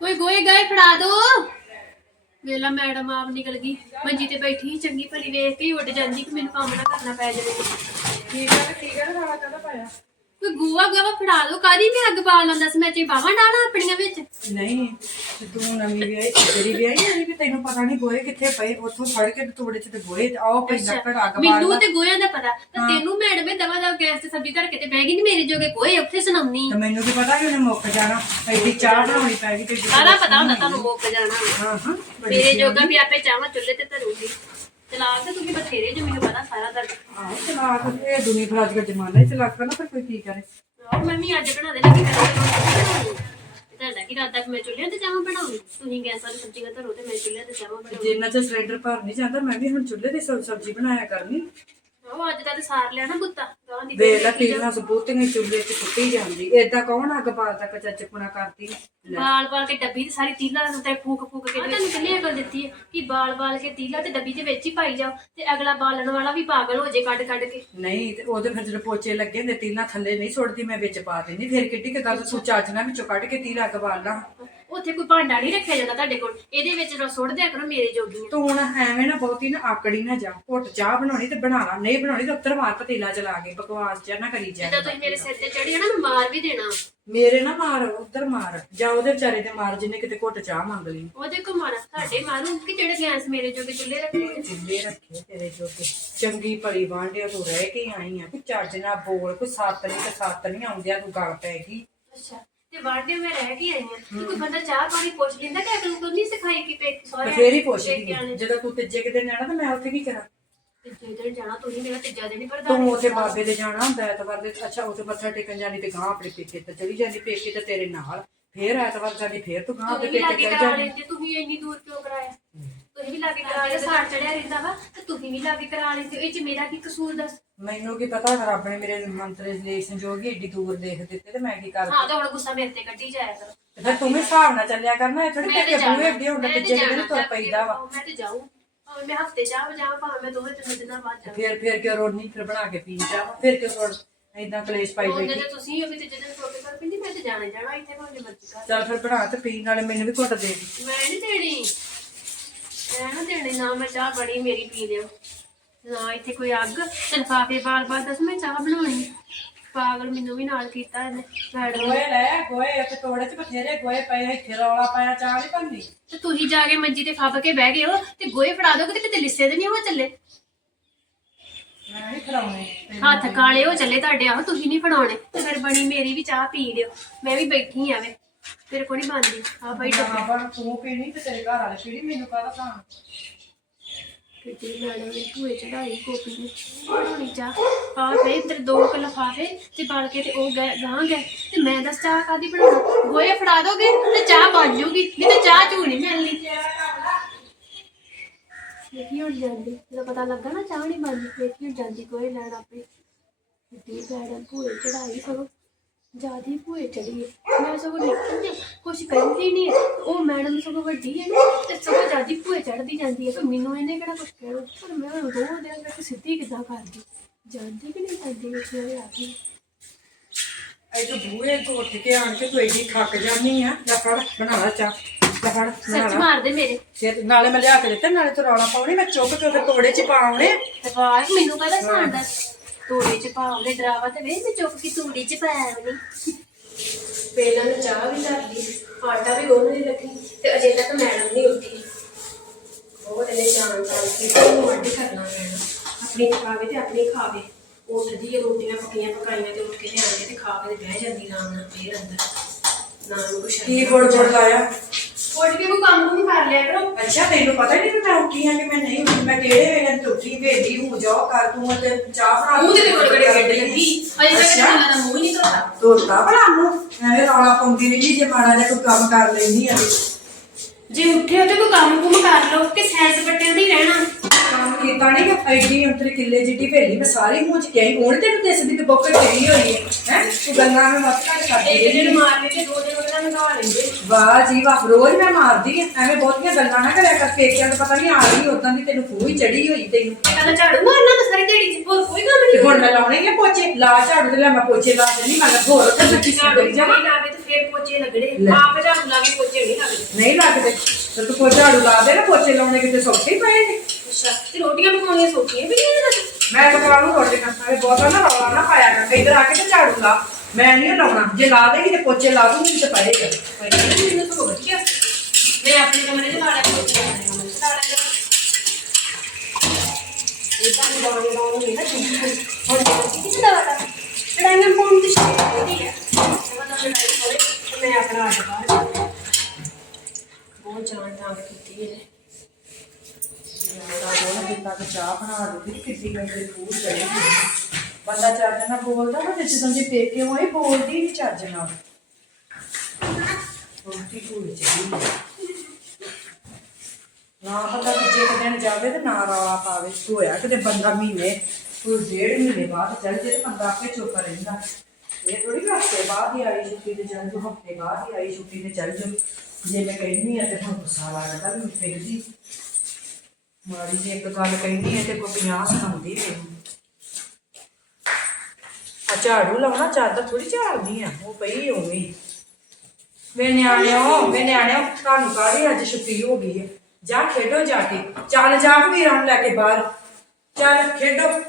ਕੋਈ ਗੋਏ ਗਏ ਫੜਾ ਦੋ। ਵੇਲਾ ਮੈਡਮ ਆਪ ਨਿਕਲ ਗਈ। ਮੰਜੀ ਤੇ ਬੈਠੀ ਸੀ, ਚੰਗੀ ਭਲੀ ਵੇਖ ਕੇ ਹੀ ਉੱਡ ਜਾਂਦੀ ਕਿ ਮੈਨੂੰ ਕੰਮ ਨਾ ਕਰਨਾ ਪੈ ਜਾਵੇ। ਠੀਕ ਹੈ ਠੀਕ ਹੈ ਖਾਣਾ ਕਾਹਦਾ ਪਾਇਆ? ਕੋਈ ਗੋਆ ਗਵਾ ਫੜਾ ਦੋ ਕਾਦੀ ਮੈਂ ਅੱਗ ਪਾ ਲਾਂਦਾ ਸੀ? ਮੈਂ ਚੇ ਬਾਹਾਂ ਡਾਣਾ ਆਪਣੀਆਂ ਵਿੱਚ। ਨਹੀਂ ਤੇ ਤੂੰ ਨਵੀਂ ਵਿਆਹੀ ਤੇਰੀ ਵਿਆਹੀ ਆਈ ਵੀ ਤੈਨੂੰ ਪਤਾ ਨਹੀਂ ਗੋਏ ਕਿੱਥੇ ਪਏ ਉੱਥੋਂ ਫੜ ਕੇ ਤੋੜੇ ਚ ਤੇ ਗੋਏ ਤੇ ਆਓ ਪਈ ਲੱਕੜ ਅੱਗ ਮੈਨੂੰ ਬਾਲ ਤੇ ਗੋਇਆਂ ਦਾ ਪਤਾ ਤੇ ਤੈਨੂੰ ਮੈਡਮੇ ਦਵਾ ਦਵਾ ਗੈਸ ਤੇ ਸਬਜ਼ੀ ਧਰ ਕੇ ਤੇ ਬਹਿ ਗਈ ਨੀ ਮੇਰੇ ਜੋਗੇ ਗੋਏ ਉੱਥੇ ਸੁਣਾਉਣੀ। ਤੇ ਮੈਨੂੰ ਕੀ ਪਤਾ ਕਿ ਉਹਨੇ ਮੁੱਕ ਜਾਣਾ ਐਡੀ ਚਾਹ ਬਣਾਉਣੀ ਪੈ ਗਈ ਤੇ ਸਾਰਾ ਪਤਾ ਹੁੰਦਾ ਤੁਹਾਨੂੰ ਮੁੱਕ ਜਾਣਾ। ਹਾਂ ਹਾਂ ਮੇਰੇ ਜੋਗਾ ਵੀ ਆਪੇ ਚਾਹਾਂ ਚੁੱਲ੍ਹੇ ਤੇ ਧਰੂਗੀ। ਚਲਾਕ ਤੇ ਤੁਸੀਂ ਬਥੇਰੇ ਜੋ ਮੈਨੂੰ ਪਤਾ ਸਾਰਾ ਤੁਹਾਡਾ ਆਹ ਚਲਾਕ ਇਹ ਦੁਨੀਆ ਫਿਰ ਅੱਜ ਦਾ ਜ਼ਮਾਨਾ ਹੀ ਚਲਾਕ ਨਾ ਪਰ ਕੋਈ ਕੀ ਕਰੇ? ਆਹ ਮੈਂ ਵੀ ਅੱਜ ਬਣਾ ਦੇ ਲੱਗੀ ਕਰਾਂਗੀ ਤੁਹਾਡਾ ਕੀ ਰਾਤ ਤੱਕ ਮੈਂ ਚੁੱਲ੍ਹੇ ਤੇ ਚਾਹਾਂ ਬਣਾਉਂਗੀ ਤੁਸੀਂ ਗੈਸ ਵਾਲੀ ਸਬਜ਼ੀਆਂ ਧਰੋ ਤੇ ਮੈਂ ਚੁੱਲ੍ਹੇ ਤੇ ਚਾਹਾਂ ਬਣਾਉਂਗੀ ਜਿੰਨਾ ਚ ਸਿਲੰਡਰ ਭਰ ਨਹੀਂ ਜਾਂਦਾ ਮੈਂ ਵੀ ਹੁਣ ਚੁੱਲ੍ਹੇ ਤੇ ਸਬ- ਸਬਜ਼ੀ ਬਣਾਇਆ ਕਰਨੀ। ਉਹ ਅੱਜ ਦਾ ਤੇ ਸਾਰ ਲਿਆ ਨਾ ਗੁੱਤਾ ਗਾਂ ਦੀ ਵੇਖ ਲੈ ਪੀਣਾ ਸਬੂਤੀਆਂ ਚੁੱਲ੍ਹੇ ਚ ਕੁੱਟੀ ਜਾਂਦੀ। ਏਦਾਂ ਕੌਣ ਅੱਗ ਬਾਲ ਤੱਕ ਚੱਚਪਣਾ ਕਰਦੀ? ਲੈ। ਬਾਲ ਬਾਲ ਕੇ ਡੱਬੀ ਤੇ ਸਾਰੀ ਤੀਲਾ ਨੂੰ ਤੇ ਫੂਕ ਫੂਕ ਕੇ ਤੁਹਾਨੂੰ ਕਿੰਨੀ ਅਕਲ ਦਿੱਤੀ ਹੈ ਕਿ ਬਾਲ ਬਾਲ ਕੇ ਤੀਲਾ ਤੇ ਡੱਬੀ ਦੇ ਵਿੱਚ ਹੀ ਪਾਈ ਜਾਓ ਤੇ ਅਗਲਾ ਬਾਲਣ ਵਾਲਾ ਵੀ ਪਾਗਲ ਹੋ ਜੇ ਕੱਢ ਕੱਢ ਕੇ। ਨਹੀਂ ਤੇ ਉਹਦੇ ਫਿਰ ਜਦੋਂ ਪੋਚੇ ਲੱਗੇ ਹੁੰਦੇ ਤੀਲਾਂ ਥੱਲੇ ਨਹੀਂ ਸੁੱਟਦੀ ਮੈਂ ਵਿੱਚ ਪਾ ਦਿੰਦੀ। ਫਿਰ ਕਿੱਡੀ ਕੁ ਗੱਲ ਤੂੰ ਚਾਚਣਾ ਵਿੱਚੋਂ ਕੱਢ ਕੇ ਤੀਲਾ ਅੱਗ ਬਾਲ ਲਾ ਉੱਥੇ ਕੋਈ ਭਾਂਡਾ ਨਹੀਂ ਰੱਖਿਆ ਜਾਂਦਾ ਤੁਹਾਡੇ ਕੋਲ। ਇਹਦੇ ਵਿੱਚ ਰੋ ਸੁੱਟ ਦਿਆ ਕਰੋ ਮੇਰੇ ਜੋਗੀਆਂ ਤੂੰ ਹੁਣ ਐਵੇਂ ਨਾ ਬਹੁਤੀ ਨਾ ਆਕੜੀ ਨਾ ਜਾ। ਘੁੱਟ ਚਾਹ ਬਣਾਉਣੀ ਤੇ ਬਣਾ ਲਾ। ਨਹੀਂ ਬਣਾਉਣੀ ਤਾਂ ਉੱਤਰ ਮਾਰ ਪਤੀਲਾ ਚਲਾ ਕੇ ਬਕਵਾਸ ਜਿਹਾ ਨਾ ਕਰੀ ਜਾ। ਜਦੋਂ ਤੁਸੀਂ ਮੇਰੇ ਸਿਰ ਤੇ ਚੜੀ ਨਾ ਮੈਂ ਮਾਰ ਵੀ ਦੇਣਾ। ਮੇਰੇ ਨਾ ਮਾਰ ਉੱਧਰ ਮਾਰ। ਜਾਂ ਉਹਦੇ ਵਿਚਾਰੇ ਤੇ ਮਾਰ ਜਿੰਨੇ ਕਿਤੇ ਘੁੱਟ ਚਾਹ ਮੰਗ ਲਈ। ਉਹਦੇ ਕੋ ਮਾਰਾ। ਤੁਹਾਡੇ ਮਾਰੂ ਕਿ ਜਿਹੜੇ ਗੈਸ ਮੇਰੇ ਜੋਗੇ ਚੁੱਲ੍ਹੇ ਰੱਖੇ ਹੋਏ। ਚੁੱਲੇ ਰੱਖੇ ਤੇਰੇ ਜੋਗੇ। ਚੰਗੀ ਭਲੀ ਵਾਂਡਿਆ ਤੂੰ ਰਹਿ ਕੇ ਆਈ ਆ। ਕੋਈ ਚੱਜ ਨਾ ਬੋਲ ਕੋਈ ਸੱਤ ਨਹੀਂ ਤੇ ਸੱਤ ਨਹੀਂ ਆਉਂਦਿਆ ਤੂੰ ਗੱਲ ਪੈ ਗਈ। ਅੱਛਾ। ਤੇ ਵਾਰਡੇ ਮੈਂ ਰਹਿ ਕੇ ਆਈ ਹਾਂ। ਤੇ ਕੋਈ ਬੰਦਾ ਚਾਹ ਪਾਣੀ ਪੁੱਛ ਲੈਂਦਾ ਕਿ ਅਗਲ ਤੋਂ ਨਹੀਂ ਸਿਖਾਈ ਕਿ ਪੇਕ ਸਹੁਰੇ ਫੇਰ ਹੀ ਪੁੱਛਦੀ ਆਣੇ। ਜਦੋਂ ਤੂੰ ਤੀਜੇ ਕਿਤੇ ਜਾਣਾ ਤਾਂ ਮੈਂ ਉੱਥੇ ਕੀ ਕਰਾਂ? ਤੇ ਜੇ ਦਿਨ ਜਾਣਾ ਤੁਸੀਂ ਮੇਰਾ ਤੀਜਾ ਦਿਨ ਹੀ ਪ੍ਰਧਾਨ ਤੂੰ ਉੱਥੇ ਬਾਬੇ ਦੇ ਜਾਣਾ ਹੁੰਦਾ ਐਤਵਾਰ ਦੇ ਅੱਛਾ ਉੱਥੇ ਮੱਥਾ ਟੇਕਣ ਜਾਣੀ ਤੇ ਗਾਂ ਆਪਣੇ ਪੇਕੇ ਤੇ ਚਲੀ ਜਾਂਦੀ ਪੇਕੇ ਤੇ ਤੇਰੇ ਨਾਲ। ਫੇਰ ਐਤਵਾਰ ਜਾਂਦੀ ਫੇਰ ਤੂੰ ਗਾਂ ਆਪਣੇ ਵੀ ਪੇਕੇ ਲਾਗੇ ਚਲੀ ਕਰਾ ਜਾਂਦੀ। ਲੈਂਦੇ ਤੁਸੀਂ ਇੰਨੀ ਦੂਰ ਕਿਉਂ ਕਰਾਇਆ? ਤੁਸੀਂ ਵੀ ਲਾਗੇ ਕਰਾ ਲੈਂਦੇ ਸਾਰ ਚੜਿਆ ਰਹਿੰਦਾ ਵਾ ਤੇ ਤੁਸੀਂ ਵੀ ਲਾਗੇ ਕਰਾ ਲੈਂਦੇ ਹੋ। ਇਹ ਚ ਮੇਰਾ ਕੀ ਕਸੂਰ ਦੱਸ? ਮੈਨੂੰ ਕੀ ਪਤਾ ਰੱਬ ਨੇ ਮੇਰੇ ਮੰਤਰੇ ਦੇ ਸੰਜੋਗ ਹੀ ਏਡੀ ਦੂਰ ਦੇਖ ਦਿੱਤੇ ਤੇ ਮੈਂ ਕੀ ਕਰ ਹਾਂ ਤਾਂ ਹੁਣ ਗੁੱਸਾ ਮੇਰੇ ਤੇ ਕੱਢੀ ਜਾਇਆ ਕਰੋ। ਤੇ ਫਿਰ ਤੂੰ ਵੀ ਹਿਸਾਬ ਨਾਲ ਚੱਲਿਆ ਕਰਨਾ ਇਹ ਥੋੜੀ ਮੈਂ ਤੇ ਕਿ ਜਾਣਾ। ਬੂਹੇ ਅੱਗੇ ਹੁੰਦਾ ਮੈਂ ਤੇ ਤੀਜੇ ਦਿਨ ਜਾਣਾ, ਤੁਰ ਪੈਂਦਾ ਵਾ। ਮੈਂ ਤੇ ਜਾਊਂ। ਭਾਵੇਂ ਮੈਂ ਹਫ਼ਤੇ ਜਾ ਜਾ ਭਾਵੇਂ ਮੈਂ ਦੋਵੇਂ ਤਿੰਨ ਦਿਨਾਂ ਬਾਅਦ ਜਾ ਫੇਰ ਫੇਰ ਕਿਉਂ ਰੋਣੀ ਫਿਰ ਬਣਾ ਕੇ ਪੀ ਜਾ ਫਿਰ ਕਿਉਂ ਰੋਣ ਏਦਾਂ ਕਲੇਸ਼ ਪਾਈ ਉਹਦੇ ਬੈਠੀ? ਤੇ ਤੁਸੀਂ ਉਹ ਵੀ ਤੀਜੇ ਦਿਨ ਸੋਕੇ ਕਰ ਪਿੰਦੀ ਮੈਂ ਤੇ ਜਾਣਾ ਹੀ ਜਾਣਾ ਇੱਥੇ ਭਾਵੇਂ ਮਰਜ਼ੀ ਕਰ ਚੱਲ ਫਿਰ ਬਣਾ ਤੇ ਪੀ ਨਾਲੇ ਮੈਨੂੰ ਵੀ ਘੁੱਟ ਦੀ ਮੈਂ ਨਹੀਂ ਦੇਣੀ। ਮੈਂ ਨਾ ਦੇਣੀ ਨਾ ਮੈਂ ਚਾਹ ਬਣੀ ਮੇਰੀ ਪੀ ਲਿਓ। ਨਾ ਇੱਥੇ ਕੋਈ ਅੱਗ ਲਿਫਾਫੇ ਦੱਸ ਮੈਂ ਚਾਹ ਬਣਾਉਣੀ। ਪਾਗਲ ਮੈਨੂੰ ਵੀ ਨਾਲ ਕੀਤਾ ਇਹਨੇ ਮੈਡਮ ਨੇ। ਗੋਏ ਲੈ ਗੋਏ ਤੇ ਤੋੜੇ ਚ ਬਥੇਰੇ ਗੋਏ ਪਏ ਆ, ਇੱਥੇ ਰੌਲਾ ਪਾਇਆ ਚਾਹ ਨਹੀਂ ਪੰਦੀ ਤੇ ਤੁਸੀਂ ਜਾ ਕੇ ਮੰਜੀ ਤੇ ਫੱਬ ਕੇ ਬਹਿ ਗਏ ਹੋ ਤੇ ਗੋਏ ਫੜਾ ਦੋਗੇ ਤੇ ਕਿਤੇ ਲਿੱਸੇ ਤੇ ਨਹੀਂ ਹੋ ਚੱਲੇ। ਮੈਂ ਨਹੀਂ ਖਰਾਉਣੇ ਹੱਥ ਕਾਲੇ ਹੋ ਚੱਲੇ ਤੁਹਾਡੇ ਆਹੋ ਤੁਸੀਂ ਨਹੀਂ ਫੜਾਉਣੇ। ਤੇ ਫਿਰ ਬਣੀ ਮੇਰੀ ਵੀ ਚਾਹ ਪੀ ਲਿਓ ਮੈਂ ਵੀ ਬੈਠੀ ਆਵੇਂ ਤੇਰੇ ਕੋਲ ਨਹੀਂ ਬੰਦੀ ਆ ਬਣ ਤੂੰ ਪੀਣੀ ਤੇ ਤੇਰੇ ਘਰ ਵਾਲੇ ਪੀਣੀ ਮੈਨੂੰ ਕਾਹਦਾ ਤਾਂ ਕਿਤੇ ਮੈਡਮ ਨੇ ਭੂਏ ਚੜਾਈ ਕੋਪੀ ਨੇ ਬਣਾਉਣੀ ਚਾਹ ਆ ਫੇ ਤੇਰੇ ਦੋ ਕੁ ਲਿਫਾਫੇ ਤੇ ਬਲ ਕੇ ਤੇ ਉਹ ਗਏ ਗਾਂ ਗਏ। ਤੇ ਮੈਂ ਦੱਸ ਚਾਹ ਕਾਦੀ ਬਣਾਉਣਾ? ਗੋਏ ਫੜਾ ਦੋਗੇ ਤੇ ਚਾਹ ਬਣ ਜੂਗੀ ਨਹੀਂ ਤੇ ਚਾਹ ਝੂ ਨਹੀਂ ਮਿਲਣੀ। ਵੇਖੀ ਹੁਣ ਜਾਂਦੀ ਜਦੋਂ ਪਤਾ ਲੱਗਾ ਨਾ ਚਾਹ ਨਹੀਂ ਬਣਦੀ ਵੇਖੀ ਹੁਣ ਜਾਂਦੀ ਗੋਏ ਲੈਣ ਆਪੇ। ਕਿਤੇ ਮੈਡਮ ਭੂਏ ਚੜਾਈ ਸਗੋਂ ਜਿਆਦੀ ਭੂਏ ਚੜੀ ਹੈ ਮੈਂ ਸਗੋਂ ਨਿਕਲਦੀ ਕੁਛ ਕਹਿੰਦੀ ਨਹੀਂ। ਉਹ ਮੈਡਮ ਸਗੋਂ ਵੱਡੀ ਹੈ ਨਾ ਤੇ ਸਗੋਂ ਜਿਆਦੀ ਭੂਏ ਚੜਦੀ ਜਾਂਦੀ ਹੈ ਤੇ ਮੈਨੂੰ ਇਹਨੇ ਕਿਹੜਾ ਕੁਛ ਕਹਿਣਾ ਪਰ ਮੈਂ ਹੁਣ ਦੋ ਦਿਨ ਤੱਕ ਸਿੱਧੀ ਕਿੱਦਾਂ ਕਰਦੀ? ਜਾਂਦੀ ਕਿ ਨਹੀਂ ਜਾਂਦੀ ਵਿੱਚ ਮੇਰੇ ਆ ਗਈ ਐ ਤੂੰ ਬੂਹੇ ਤੋਂ ਉੱਠ ਕੇ ਆਣ ਕੇ ਤੂੰ ਏਡੀ ਥੱਕ ਜਾਨੀ ਆ। ਲੈ ਫੜ ਬਣਾ ਲਾ ਚਾਹ। ਲੈ ਫੜ ਸੱਚ ਮਾਰ ਦੇ ਮੇਰੇ। ਫਿਰ ਨਾਲੇ ਮੈਂ ਲਿਆ ਕੇ ਦਿੱਤੇ ਨਾਲੇ ਤੂੰ ਰੌਲਾ ਪਾਉਣੀ ਮੈਂ ਚੁੱਕ ਕੇ ਉਹਦੇ ਤੋੜੇ ਚ ਪਾਉਣੇ ਤੇ ਬਾਹਰ ਮੈਨੂੰ ਕਹਦਾ ਸਾਂਦਾ ਤੋੜੇ ਚ ਪਾਉਂਦੇ ਡਰਾਵਾ ਤੇ ਵੇ ਮੈਂ ਚੁੱਕ ਕੇ ਤੂੜੀ ਚ ਪਾਇਆ ਨਹੀਂ। ਪਹਿਲਾਂ ਮੈਂ ਚਾਹ ਵੀ ਧਰ ਲਈ ਆਟਾ ਵੀ ਗੋਲ ਨਹੀਂ ਲੱਗੀ ਤੇ ਅਜੇ ਤੱਕ ਮੈਡਮ ਨਹੀਂ ਉੱਠੀ। ਬਹੁਤ ਇਹਨੇ ਜਾਣ ਜਾਣ ਕੇ ਕੋਈ ਮੱਡੀ ਕਰਨਾ ਪੈਣਾ। ਆਪਣੀ ਖਾਵੇ ਤੇ ਆਪਣੀ ਖਾਵੇ। ਉੱਠਦੀ ਹੈ ਰੋਟੀਆਂ ਪੱਕੀਆਂ ਪਕਾਈਆਂ ਤੇ ਉੱਠ ਕੇ ਤੇ ਆਉਂਦੀ ਤੇ ਖਾ ਕੇ ਤੇ ਬਹਿ ਜਾਂਦੀ ਆਰਾਮ ਨਾਲ ਫੇਰ ਅੰਦਰ। ਨਾ ਨੂੰ ਕੁਛ ਕੀ ਗੋੜ ਗੋੜ ਲਾਇਆ? ਉੱਠ ਕੇ ਕੋਈ ਕੰਮ ਕੁਮ ਕਰ ਲਿਆ ਕਰੋ। ਅੱਛਾ ਤੈਨੂੰ ਪਤਾ ਨਹੀਂ ਕਿ ਮੈਂ ਉੱਠੀ ਹਾਂ ਕਿ ਮੈਂ ਨਹੀਂ ਉੱਠੀ? ਮੈਂ ਕਿਹੜੇ ਵੇਲੇ ਤੋਂ ਉੱਠੀ? ਭੇਜੀ ਹੂੰ ਜਾਓ ਕਰ ਤੂੰ ਤੇ ਚਾਹ ਬਣਾ ਮੂੰਹ ਤੇ ਬੜੇ ਬੜੇ ਗੱਡੇ ਲੱਗੀ। ਅਜੇ ਤੱਕ। ਇਹਨਾਂ ਦਾ ਮੂੰਹ ਨਹੀਂ ਧੋਤਾ। ਤੋਤਾ ਭਲਾ ਨੂੰ ਐਵੇਂ ਰੌਲਾ ਪਾਉਂਦੀ ਰਹੀ ਜੇ ਮਾੜਾ ਜਿਹਾ ਕੋਈ ਕੰਮ ਕਰ ਲੈਂਦੀ ਆ। ਜੇ ਉੱਠੇ ਹੋ ਤੇ ਕੋਈ ਕੰਮ ਕੁਮ ਕਰ ਲਓ ਕਿ ਸੈਰ ਸਪੱਟਿਆਂ ਤੇ ਹੀ ਰਹਿਣਾ। ਕੀਤਾ ਨਹੀਂ ਕਿ ਐਡੀ ਅੰਤਰ ਕਿੱਲੇ ਜਿੱਡੀ ਭੇਲੀ ਮੈਂ ਸਾਰੀ ਮੂੰਹ ਚ ਕਹੀ ਹੁਣ ਤੈਨੂੰ ਦਿਸਦੀ ਤੇ ਬੁੱਕ ਚੜੀ ਹੋਈ ਹੈ ਹੈ? ਤੂੰ ਗੱਲਾਂ ਮੈਂ ਮੱਤ ਘੱਟ ਕਰਦੀ ਇੱਕ ਦਿਨ ਮਾਰ ਕੇ ਤੇ ਦੋ ਦਿਨ ਉਹਦਾ ਨਗਾ ਲੈਂਦੇ। ਵਾਹ ਜੀ ਵਾਹ ਰੋਜ਼ ਮੈਂ ਮਾਰਦੀ ਐ ਐਵੇਂ ਬਹੁਤੀਆਂ ਗੱਲਾਂ ਨਾ ਕਰਿਆ ਕਰ ਪੇਕਿਆਂ ਤੋਂ ਪਤਾ ਨਹੀਂ ਆ ਰਹੀ ਉਦਾਂ ਦੀ ਤੈਨੂੰ ਖੂਹ ਹੀ ਚੜੀ ਹੋਈ ਤੈਨੂੰ। ਕਹਿੰਦਾ ਝਾੜੂ ਮਾਰਨਾ ਤਾਂ ਸਾਰੀ ਦਿਹਾੜੀ ਚ ਹੋਰ ਕੋਈ ਕੰਮ ਨਹੀਂ ਹੁਣ ਮੈਂ ਲਾਉਣੇ ਆ ਪੋਚੇ ਲਾ ਝਾੜੂ ਤੇ ਲੈ ਮੈਂ ਪੋਚੇ ਲਾ ਦੇਣੀ ਮੈਂ ਕਿਹਾ ਹੋਰ ਉੱਥੇ ਲੱਗੀ ਸੀ ਕਰੀ ਜਾਵਾਂ। ਲਾਵੇ ਤੇ ਫੇਰ ਪੋਚੇ ਲੱਗਣੇ। ਆਪ ਝਾੜੂ ਲਾ ਕੇ ਪੋਚੇ ਨਹੀਂ ਲੱਗਦੇ ਨਹੀਂ ਲੱਗਦੇ ਤੇ ਤੂੰ ਝਾੜੂ ਲਾ ਦੇ ਨਾ ਪੋਚੇ ਲਾਉਣੇ ਕਿਤੇ ਸੌਖੇ ਹੀ ਪਏ ਨੇ। ਅੱਛਾ ਤੇ ਰੋਟੀਆਂ ਪਕਾਉਣੀਆਂ ਸੌਖੀਆਂ ਵੀ ਨਹੀਂ ਇਹਨਾਂ ਮੈਂ ਤਾਂ ਕਰਾਂ ਨੂੰ ਰੋਟੀ ਖਾਣੇ ਬਹੁਤਾ ਨਾ ਰੌਲਾ ਨਾ ਪਾਇਆ ਕਰ ਇੱਧਰ ਆ ਕੇ ਤੇ ਝਾੜੂ ਲਾ। ਮੈਂ ਨਹੀਂ ਲਾਉਣਾ ਜੇ ਲਾ ਦੇਗੀ ਤੇ ਪੋਚੇ ਲਾ ਦੂੰਗੀ ਤੇ ਪਏਗਾ ਮੈਨੂੰ ਤਾਂ ਵਧੀਆ ਮੈਂ ਆਪਣੇ ਕਮਰੇ ਲਾ ਲਿਆ ਪੋਚੇ ਆਪਣੇ ਕਮਰੇ 'ਚ ਲਾ ਲਿਆ ਇਦਾਂ ਨਹੀਂ ਬਾਣੇ ਲਾਉਣ ਨਹੀਂ ਨਾ ਹੁਣ ਕਿੱਥੇ ਦਾ ਵਾਟਾ ਦੀ ਹੁੰਦੀ ਹੈ ਮੈਂ ਤਾਂ ਲੜਾਈ ਹੋਵੇ ਤੇ ਮੈਂ ਆਪਣਾ ਜਾਣਾ। ਬਹੁਤ ਜਾਨ ਤਾਂ ਕੀਤੀ ਇਹਨੇ ਦਾ ਬੋਲ ਦਿੱਤਾ ਕਿ ਚਾਹ ਬਣਾ ਦਿੱਤੀ ਕਿੱਡੀ ਗੰਦੀ ਫੂਡ ਚੜੀ ਬੰਦਾ ਚੱਜ ਨਾਲ ਬੋਲਦਾ ਨਾ ਜਦੋਂ ਦੀ ਪੇਕੇ ਹੋਈ ਬੋਲਦੀ ਨਹੀਂ ਚੱਜ ਨਾਲ। ਰੋਟੀ ਕੋਈ ਚੜੀ ਨਾ ਪਤਾ ਕਿ ਜੇ ਕਿਤੇ ਜਾਵੇ ਤੇ ਨਾ ਰੌਲਾ ਪਾਵੇ। ਹੋਇਆ ਕਿਤੇ ਬੰਦਾ ਮਹੀਨੇ, ਕੋਈ ਡੇਢ ਮਹੀਨੇ ਬਾਅਦ ਚੱਲ ਜੇ ਤੇ ਬੰਦਾ ਆਪੇ ਚੁੱਪ ਰਹਿੰਦਾ। ਇਹ ਥੋੜੀ ਹਫ਼ਤੇ ਬਾਅਦ ਹੀ ਆਈ ਛੁੱਟੀ ਤੇ ਚੱਲ ਜੋ ਹਫ਼ਤੇ ਬਾਅਦ ਹੀ ਆਈ ਛੁੱਟੀ ਤੇ ਚੱਲ ਜੋ ਜੇ ਮੈਂ ਕਹਿੰਦੀ ਆ ਤੇ ਹੁਣ ਗੁੱਸਾ ਲੱਗਦਾ ਵੀ ਫਿਰਦੀ ਮਾੜੀ ਜੀ ਇੱਕ ਗੱਲ ਕਹਿੰਦੀ ਹੈ ਤੇ ਕੋਈ 50 ਸੁਣਾਉਂਦੀ ਮੈਨੂੰ ਆ ਝਾੜੂ ਲਾਉਣਾ ਚਾਦਰ ਥੋੜੀ ਝਾੜਦੀ ਆ, ਉਹ ਪਈ ਉਵੇਂ ਵੇ ਨਿਆਣਿਓ ਵੇ ਨਿਆਣਿਓ, ਤੁਹਾਨੂੰ ਕਾਹਦੀ ਅੱਜ ਛੁੱਟੀ ਹੋ ਗਈ ਹੈ? ਜਾ ਖੇਡੋ ਜਾ ਕੇ। ਚੱਲ ਜਾ ਵੀਰਾਂ ਨੂੰ ਲੈ ਕੇ ਬਾਹਰ। ਚੱਲ ਖੇਡੋ।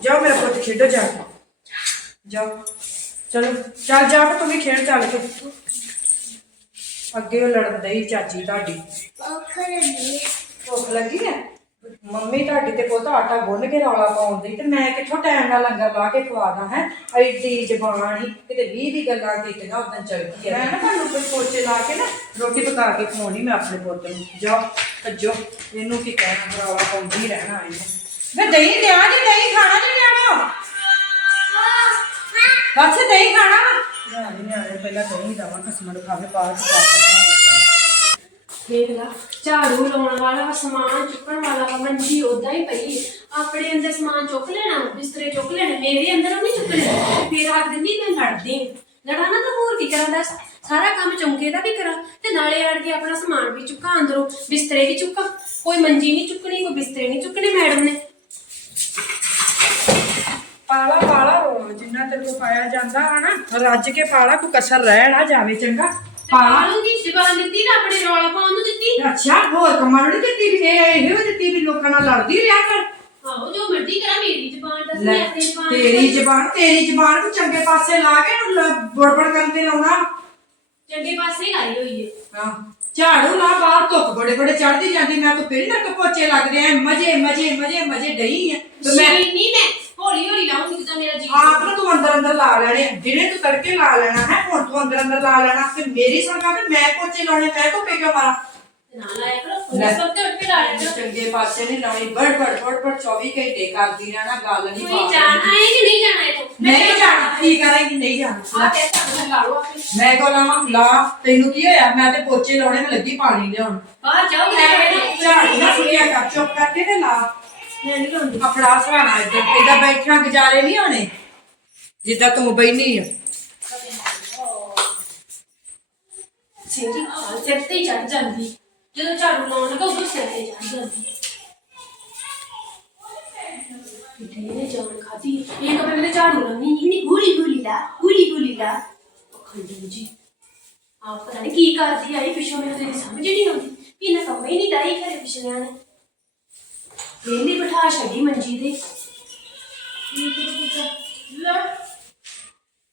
ਜਾਓ ਮੇਰਾ ਪੁੱਤ, ਖੇਡੋ ਜਾ ਕੇ। ਜਾਓ। ਚਲੋ, ਚੱਲ ਜਾ ਕੇ ਤੂੰ ਵੀ ਖੇਡ ਚੱਲ ਕੇ। ਅੱਗੇ ਉਹ ਲੜਨ ਦਈ ਚਾਚੀ ਤੁਹਾਡੀ। ਭੁੱਖ ਲੱਗੀ ਹੈ ਮੰਮੀ ਤੁਹਾਡੀ ਤੇ ਪੁੱਤ ਆਟਾ ਗੁੰਨ ਕੇ ਰੌਲਾ ਪਾਉਂਦੀ ਤੇ ਮੈਂ ਕਿੱਥੋਂ ਟਾਈਮ ਨਾਲ ਲੰਗਰ ਲਾ ਕੇ ਖਵਾਦਾ ਹੈ? ਐਡੀ ਜ਼ਬਾਨ ਹੀ ਕਿਤੇ 20 ਦੀ ਗੱਲਾਂ ਕੀਤੀਆਂ ਉਦੋਂ ਚਲ ਗਈ ਹੈ। ਮੈਂ ਨਾ ਤੁਹਾਨੂੰ ਕੋਈ ਪੋਚੇ ਲਾ ਕੇ ਨਾ ਰੋਟੀ ਪਕਾ ਕੇ ਖਵਾਉਣੀ ਮੈਂ ਆਪਣੇ ਪੁੱਤ ਨੂੰ। ਜਾਓ ਭੱਜੋ। ਇਹਨੂੰ ਕੀ ਕਹਿਣਾ ਰੌਲਾ ਪਾਉਂਦੀ ਰਹਿਣਾ ਇਹਨੇ। ਮੈਂ ਦਹੀਂ ਲਿਆ ਜੀ ਦਹੀਂ ਖਾਣਾ ਜੀ ਨਿਆਣਿਓ ਬਸ ਦਹੀਂ ਖਾਣਾ ਵਾ? ਨਿਆਣੇ ਨਿਆਣੇ ਪਹਿਲਾਂ ਦਹੀਂ ਦਵਾ ਖਸਮਾਂ ਨੂੰ ਖਾਵੇ ਬਾਅਦ ਚ ਪਾਪਾ ਦੇਖ ਲਾ ਝਾੜੂ ਲਾਉਣ ਵਾਲਾ ਸਮਾਨ ਚੁੱਕਣ ਵਾਲਾ ਵਾ, ਮੰਜੀ ਉਦਾਂ ਹੀ ਪਈ ਆਪਣੇ ਅੰਦਰ ਸਮਾਨ ਚੁੱਕ ਲੈਣਾ ਬਿਸਤਰੇ ਚੁੱਕ ਲੈਣੇ ਮੇਰੇ ਅੰਦਰ ਨਹੀਂ ਚੁੱਕ ਫੇਰ ਆਖ ਦਿੰਦੀ ਮੈਂ ਲੜਦੀ ਹਾਂ। ਲੜਾਂ ਨਾ ਤਾਂ ਹੋਰ ਕੀ ਕਰਾਂ ਦੱਸ? ਸਾਰਾ ਕੰਮ ਚੌਂਕੇ ਦਾ ਵੀ ਕਰਾਂ ਤੇ ਨਾਲੇ ਆੜ ਕੇ ਆਪਣਾ ਸਮਾਨ ਵੀ ਚੁੱਕਾਂ ਅੰਦਰੋਂ ਬਿਸਤਰੇ ਵੀ ਚੁੱਕਾਂ। ਕੋਈ ਮੰਜੀ ਨਹੀਂ ਚੁੱਕਣੀ ਕੋਈ ਬਿਸਤਰੇ ਨਹੀਂ ਚੁੱਕਣੇ ਮੈਡਮ ਨੇ। ਪਾਲਾ ਪਾਲਾ ਰੋ ਜਿੰਨਾ ਤੇਰੇ ਕੋ ਪਾਇਆ ਜਾਂਦਾ ਹਨਾ ਰੱਜ ਕੇ ਪਾਲਾ ਕੋ ਕਸਰ ਰਹਿ ਨਾ ਜਾਵੇ ਚੰਗਾ। ਪਾਲਾ ਪਾਲੂ ਦੀ ਜ਼ਬਾਨ ਦਿੱਤੀ ਨਾ ਆਪਣੇ ਰੌਲਾ ਪਾਉਣ ਨੂੰ ਦਿੱਤੀ? ਅੱਛਾ ਹੋਰ ਕੰਮਾਂ ਨੂੰ ਨੀ ਦਿੱਤੀ ਵੀ ਇਹ ਇਹੋ ਦਿੱਤੀ ਵੀ ਲੋਕਾਂ ਨਾਲ ਲੜਦੀ ਰਿਹਾ ਕਰ। ਆਹੋ ਜੋ ਮਰਜ਼ੀ ਕਰਾਂ ਮੇਰੀ ਜ਼ਬਾਨ ਦੱਸ ਲੈ, ਮੈਂ ਆਪਣੀ ਜ਼ਬਾਨ ਤੇਰੀ ਜ਼ਬਾਨ ਤੇਰੀ ਜ਼ਬਾਨ ਨੂੰ ਚੰਗੇ ਪਾਸੇ ਲਾ ਕੇ ਨੂੰ ਬੜਬੜ ਕਰਨ ਤੇ ਲਾਉਣਾ। ਚੰਗੇ ਪਾਸੇ ਲਾਈ ਹੋਈ ਹੈ। ਹਾਂ ਝਾੜੂ ਲਾ ਬਾਹਰ ਧੁੱਪ ਬੜੇ ਬੜੇ ਚੜਦੀ ਜਾਂਦੀ ਮੈਂ ਤਾਂ ਫਿਰ ਤੱਕ ਪੋਚੇ ਲੱਗਦੇ ਆ ਮਜੇ ਮਜੇ ਮਜੇ ਮਜੇ ਡਈ ਆ। ਤੇ ਮੈਂ ਨਹੀਂ ਮੈਂ ਹੌਲੀ ਹੌਲੀ ਲਾਉਂਗੀ ਜਿੱਦਾਂ ਮੇਰਾ ਜੀ ਆਪ ਨੂੰ ਤੂੰ ਅੰਦਰ ਅੰਦਰ ਲਾ ਲੈਣੇ ਆ। ਦਿਨੇ ਤੂੰ ਤੜਕੇ ਲਾ ਲੈਣਾ ਹੈ ਹੁਣ ਤੂੰ ਅੰਦਰ ਅੰਦਰ ਲਾ ਲੈਣਾ। ਤੇ ਮੇਰੀ ਸੰਗਾ ਤੇ ਮੈਂ ਪੋਚੇ ਲਾਉਣੇ ਮੈਂ ਤੋਂ ਕਿਉਂ ਮਾਰਾਂ? ਨਾ ਲਾਇਆ ਕਰੋ ਲੈ। ਸਭ ਤੇ ਉੱਠ ਕੇ ਲਾ ਲਿਆ ਕਰੋ ਚੰਗੇ ਪਾਸੇ ਨਹੀਂ ਲਾਉਣੀ। ਬੜ ਬੜ ਬੜ ਬੜ 24 ਘੰਟੇ ਕਰਦੀ ਰਹਿਣਾ ਗੱਲ ਨਹੀਂ ਕੋਈ ਜਾਣਾ ਹੈ ਕਿ ਨਹੀਂ ਜਾਣਾ ਇਹ ਤੋਂ ਨਹੀਂ ਜਾਣਾ ਕੀ ਕਰੇਂਗੀ ਨਹੀਂ ਜਾਣਾ। ਆ ਲਾ ਲਓ ਆਪੇ। ਮੈਂ ਕੋ ਲਾਵਾਂ? ਲਾ। ਤੈਨੂੰ ਕੀ ਹੋਇਆ? ਮੈਂ ਤੇ ਪੋਚੇ ਲਾਉਣੇ ਮੈਂ ਲੱਗੀ ਪਾਣੀ ਲਿਆਉਣ। ਬਾਹਰ ਜਾਓ ਐਵੇਂ ਝਾੜੂ ਨਾ ਸੁੱਟਿਆ ਕਰ ਚੁੱਪ ਕਰਕੇ ਤੇ ਲਾ। ਮੈਂ ਨਹੀਂ ਲਾਉਂਦੀ ਆਪਣਾ ਸਹਾਰਾ ਇੱਧਰ ਏਦਾਂ ਬੈਠਿਆਂ ਗੁਜ਼ਾਰੇ ਨਹੀਂ ਹੋਣੇ। ਜਿੱਦਾਂ ਤੂੰ ਬੈਣੀ ਆ। ਸਿੰਗੀ ਖਾਲ ਸਿਰ ਤੇ ਹੀ ਚੜ ਜਾਂਦੀ। ਜਦੋਂ ਝਾੜੂ ਲਾਉਣ ਲੱਗਾ, ਉਦੋਂ ਸਿਰ ਤੇ ਚੜ ਜਾਂਦੀ। ਕਿਤੇ ਇਹਨੇ ਜਾਨ ਖਾਦੀ ਇਹ ਕਦੇ ਮੇਰੇ ਝਾੜੂ ਲਾਉਣੀ ਨਹੀਂ ਨਹੀਂ ਗੂਲੀ ਗੂਲੀ ਲਾ, ਗੂਲੀ ਗੂਲੀ ਲਾ। ਖੰਡੀ ਜੀ ਆ ਪਤਾ ਨਹੀਂ ਕੀ ਕਰਦੀ ਆਈ ਪਿੱਛੋਂ ਮੈਨੂੰ ਤੇਰੀ ਸਮਝ ਨਹੀਂ ਆਉਂਦੀ। ਵੀ ਇਹਨਾਂ ਕੰਮ ਹੀ ਨਹੀਂ ਡਾਈ ਘਰੇ ਪਿਛਲਿਆਂ ਨੇ। ਇਹਨੇ ਬਿਠਾ ਛੱਡੀ ਮੰਜੀ ਦੇ। ਲੈ।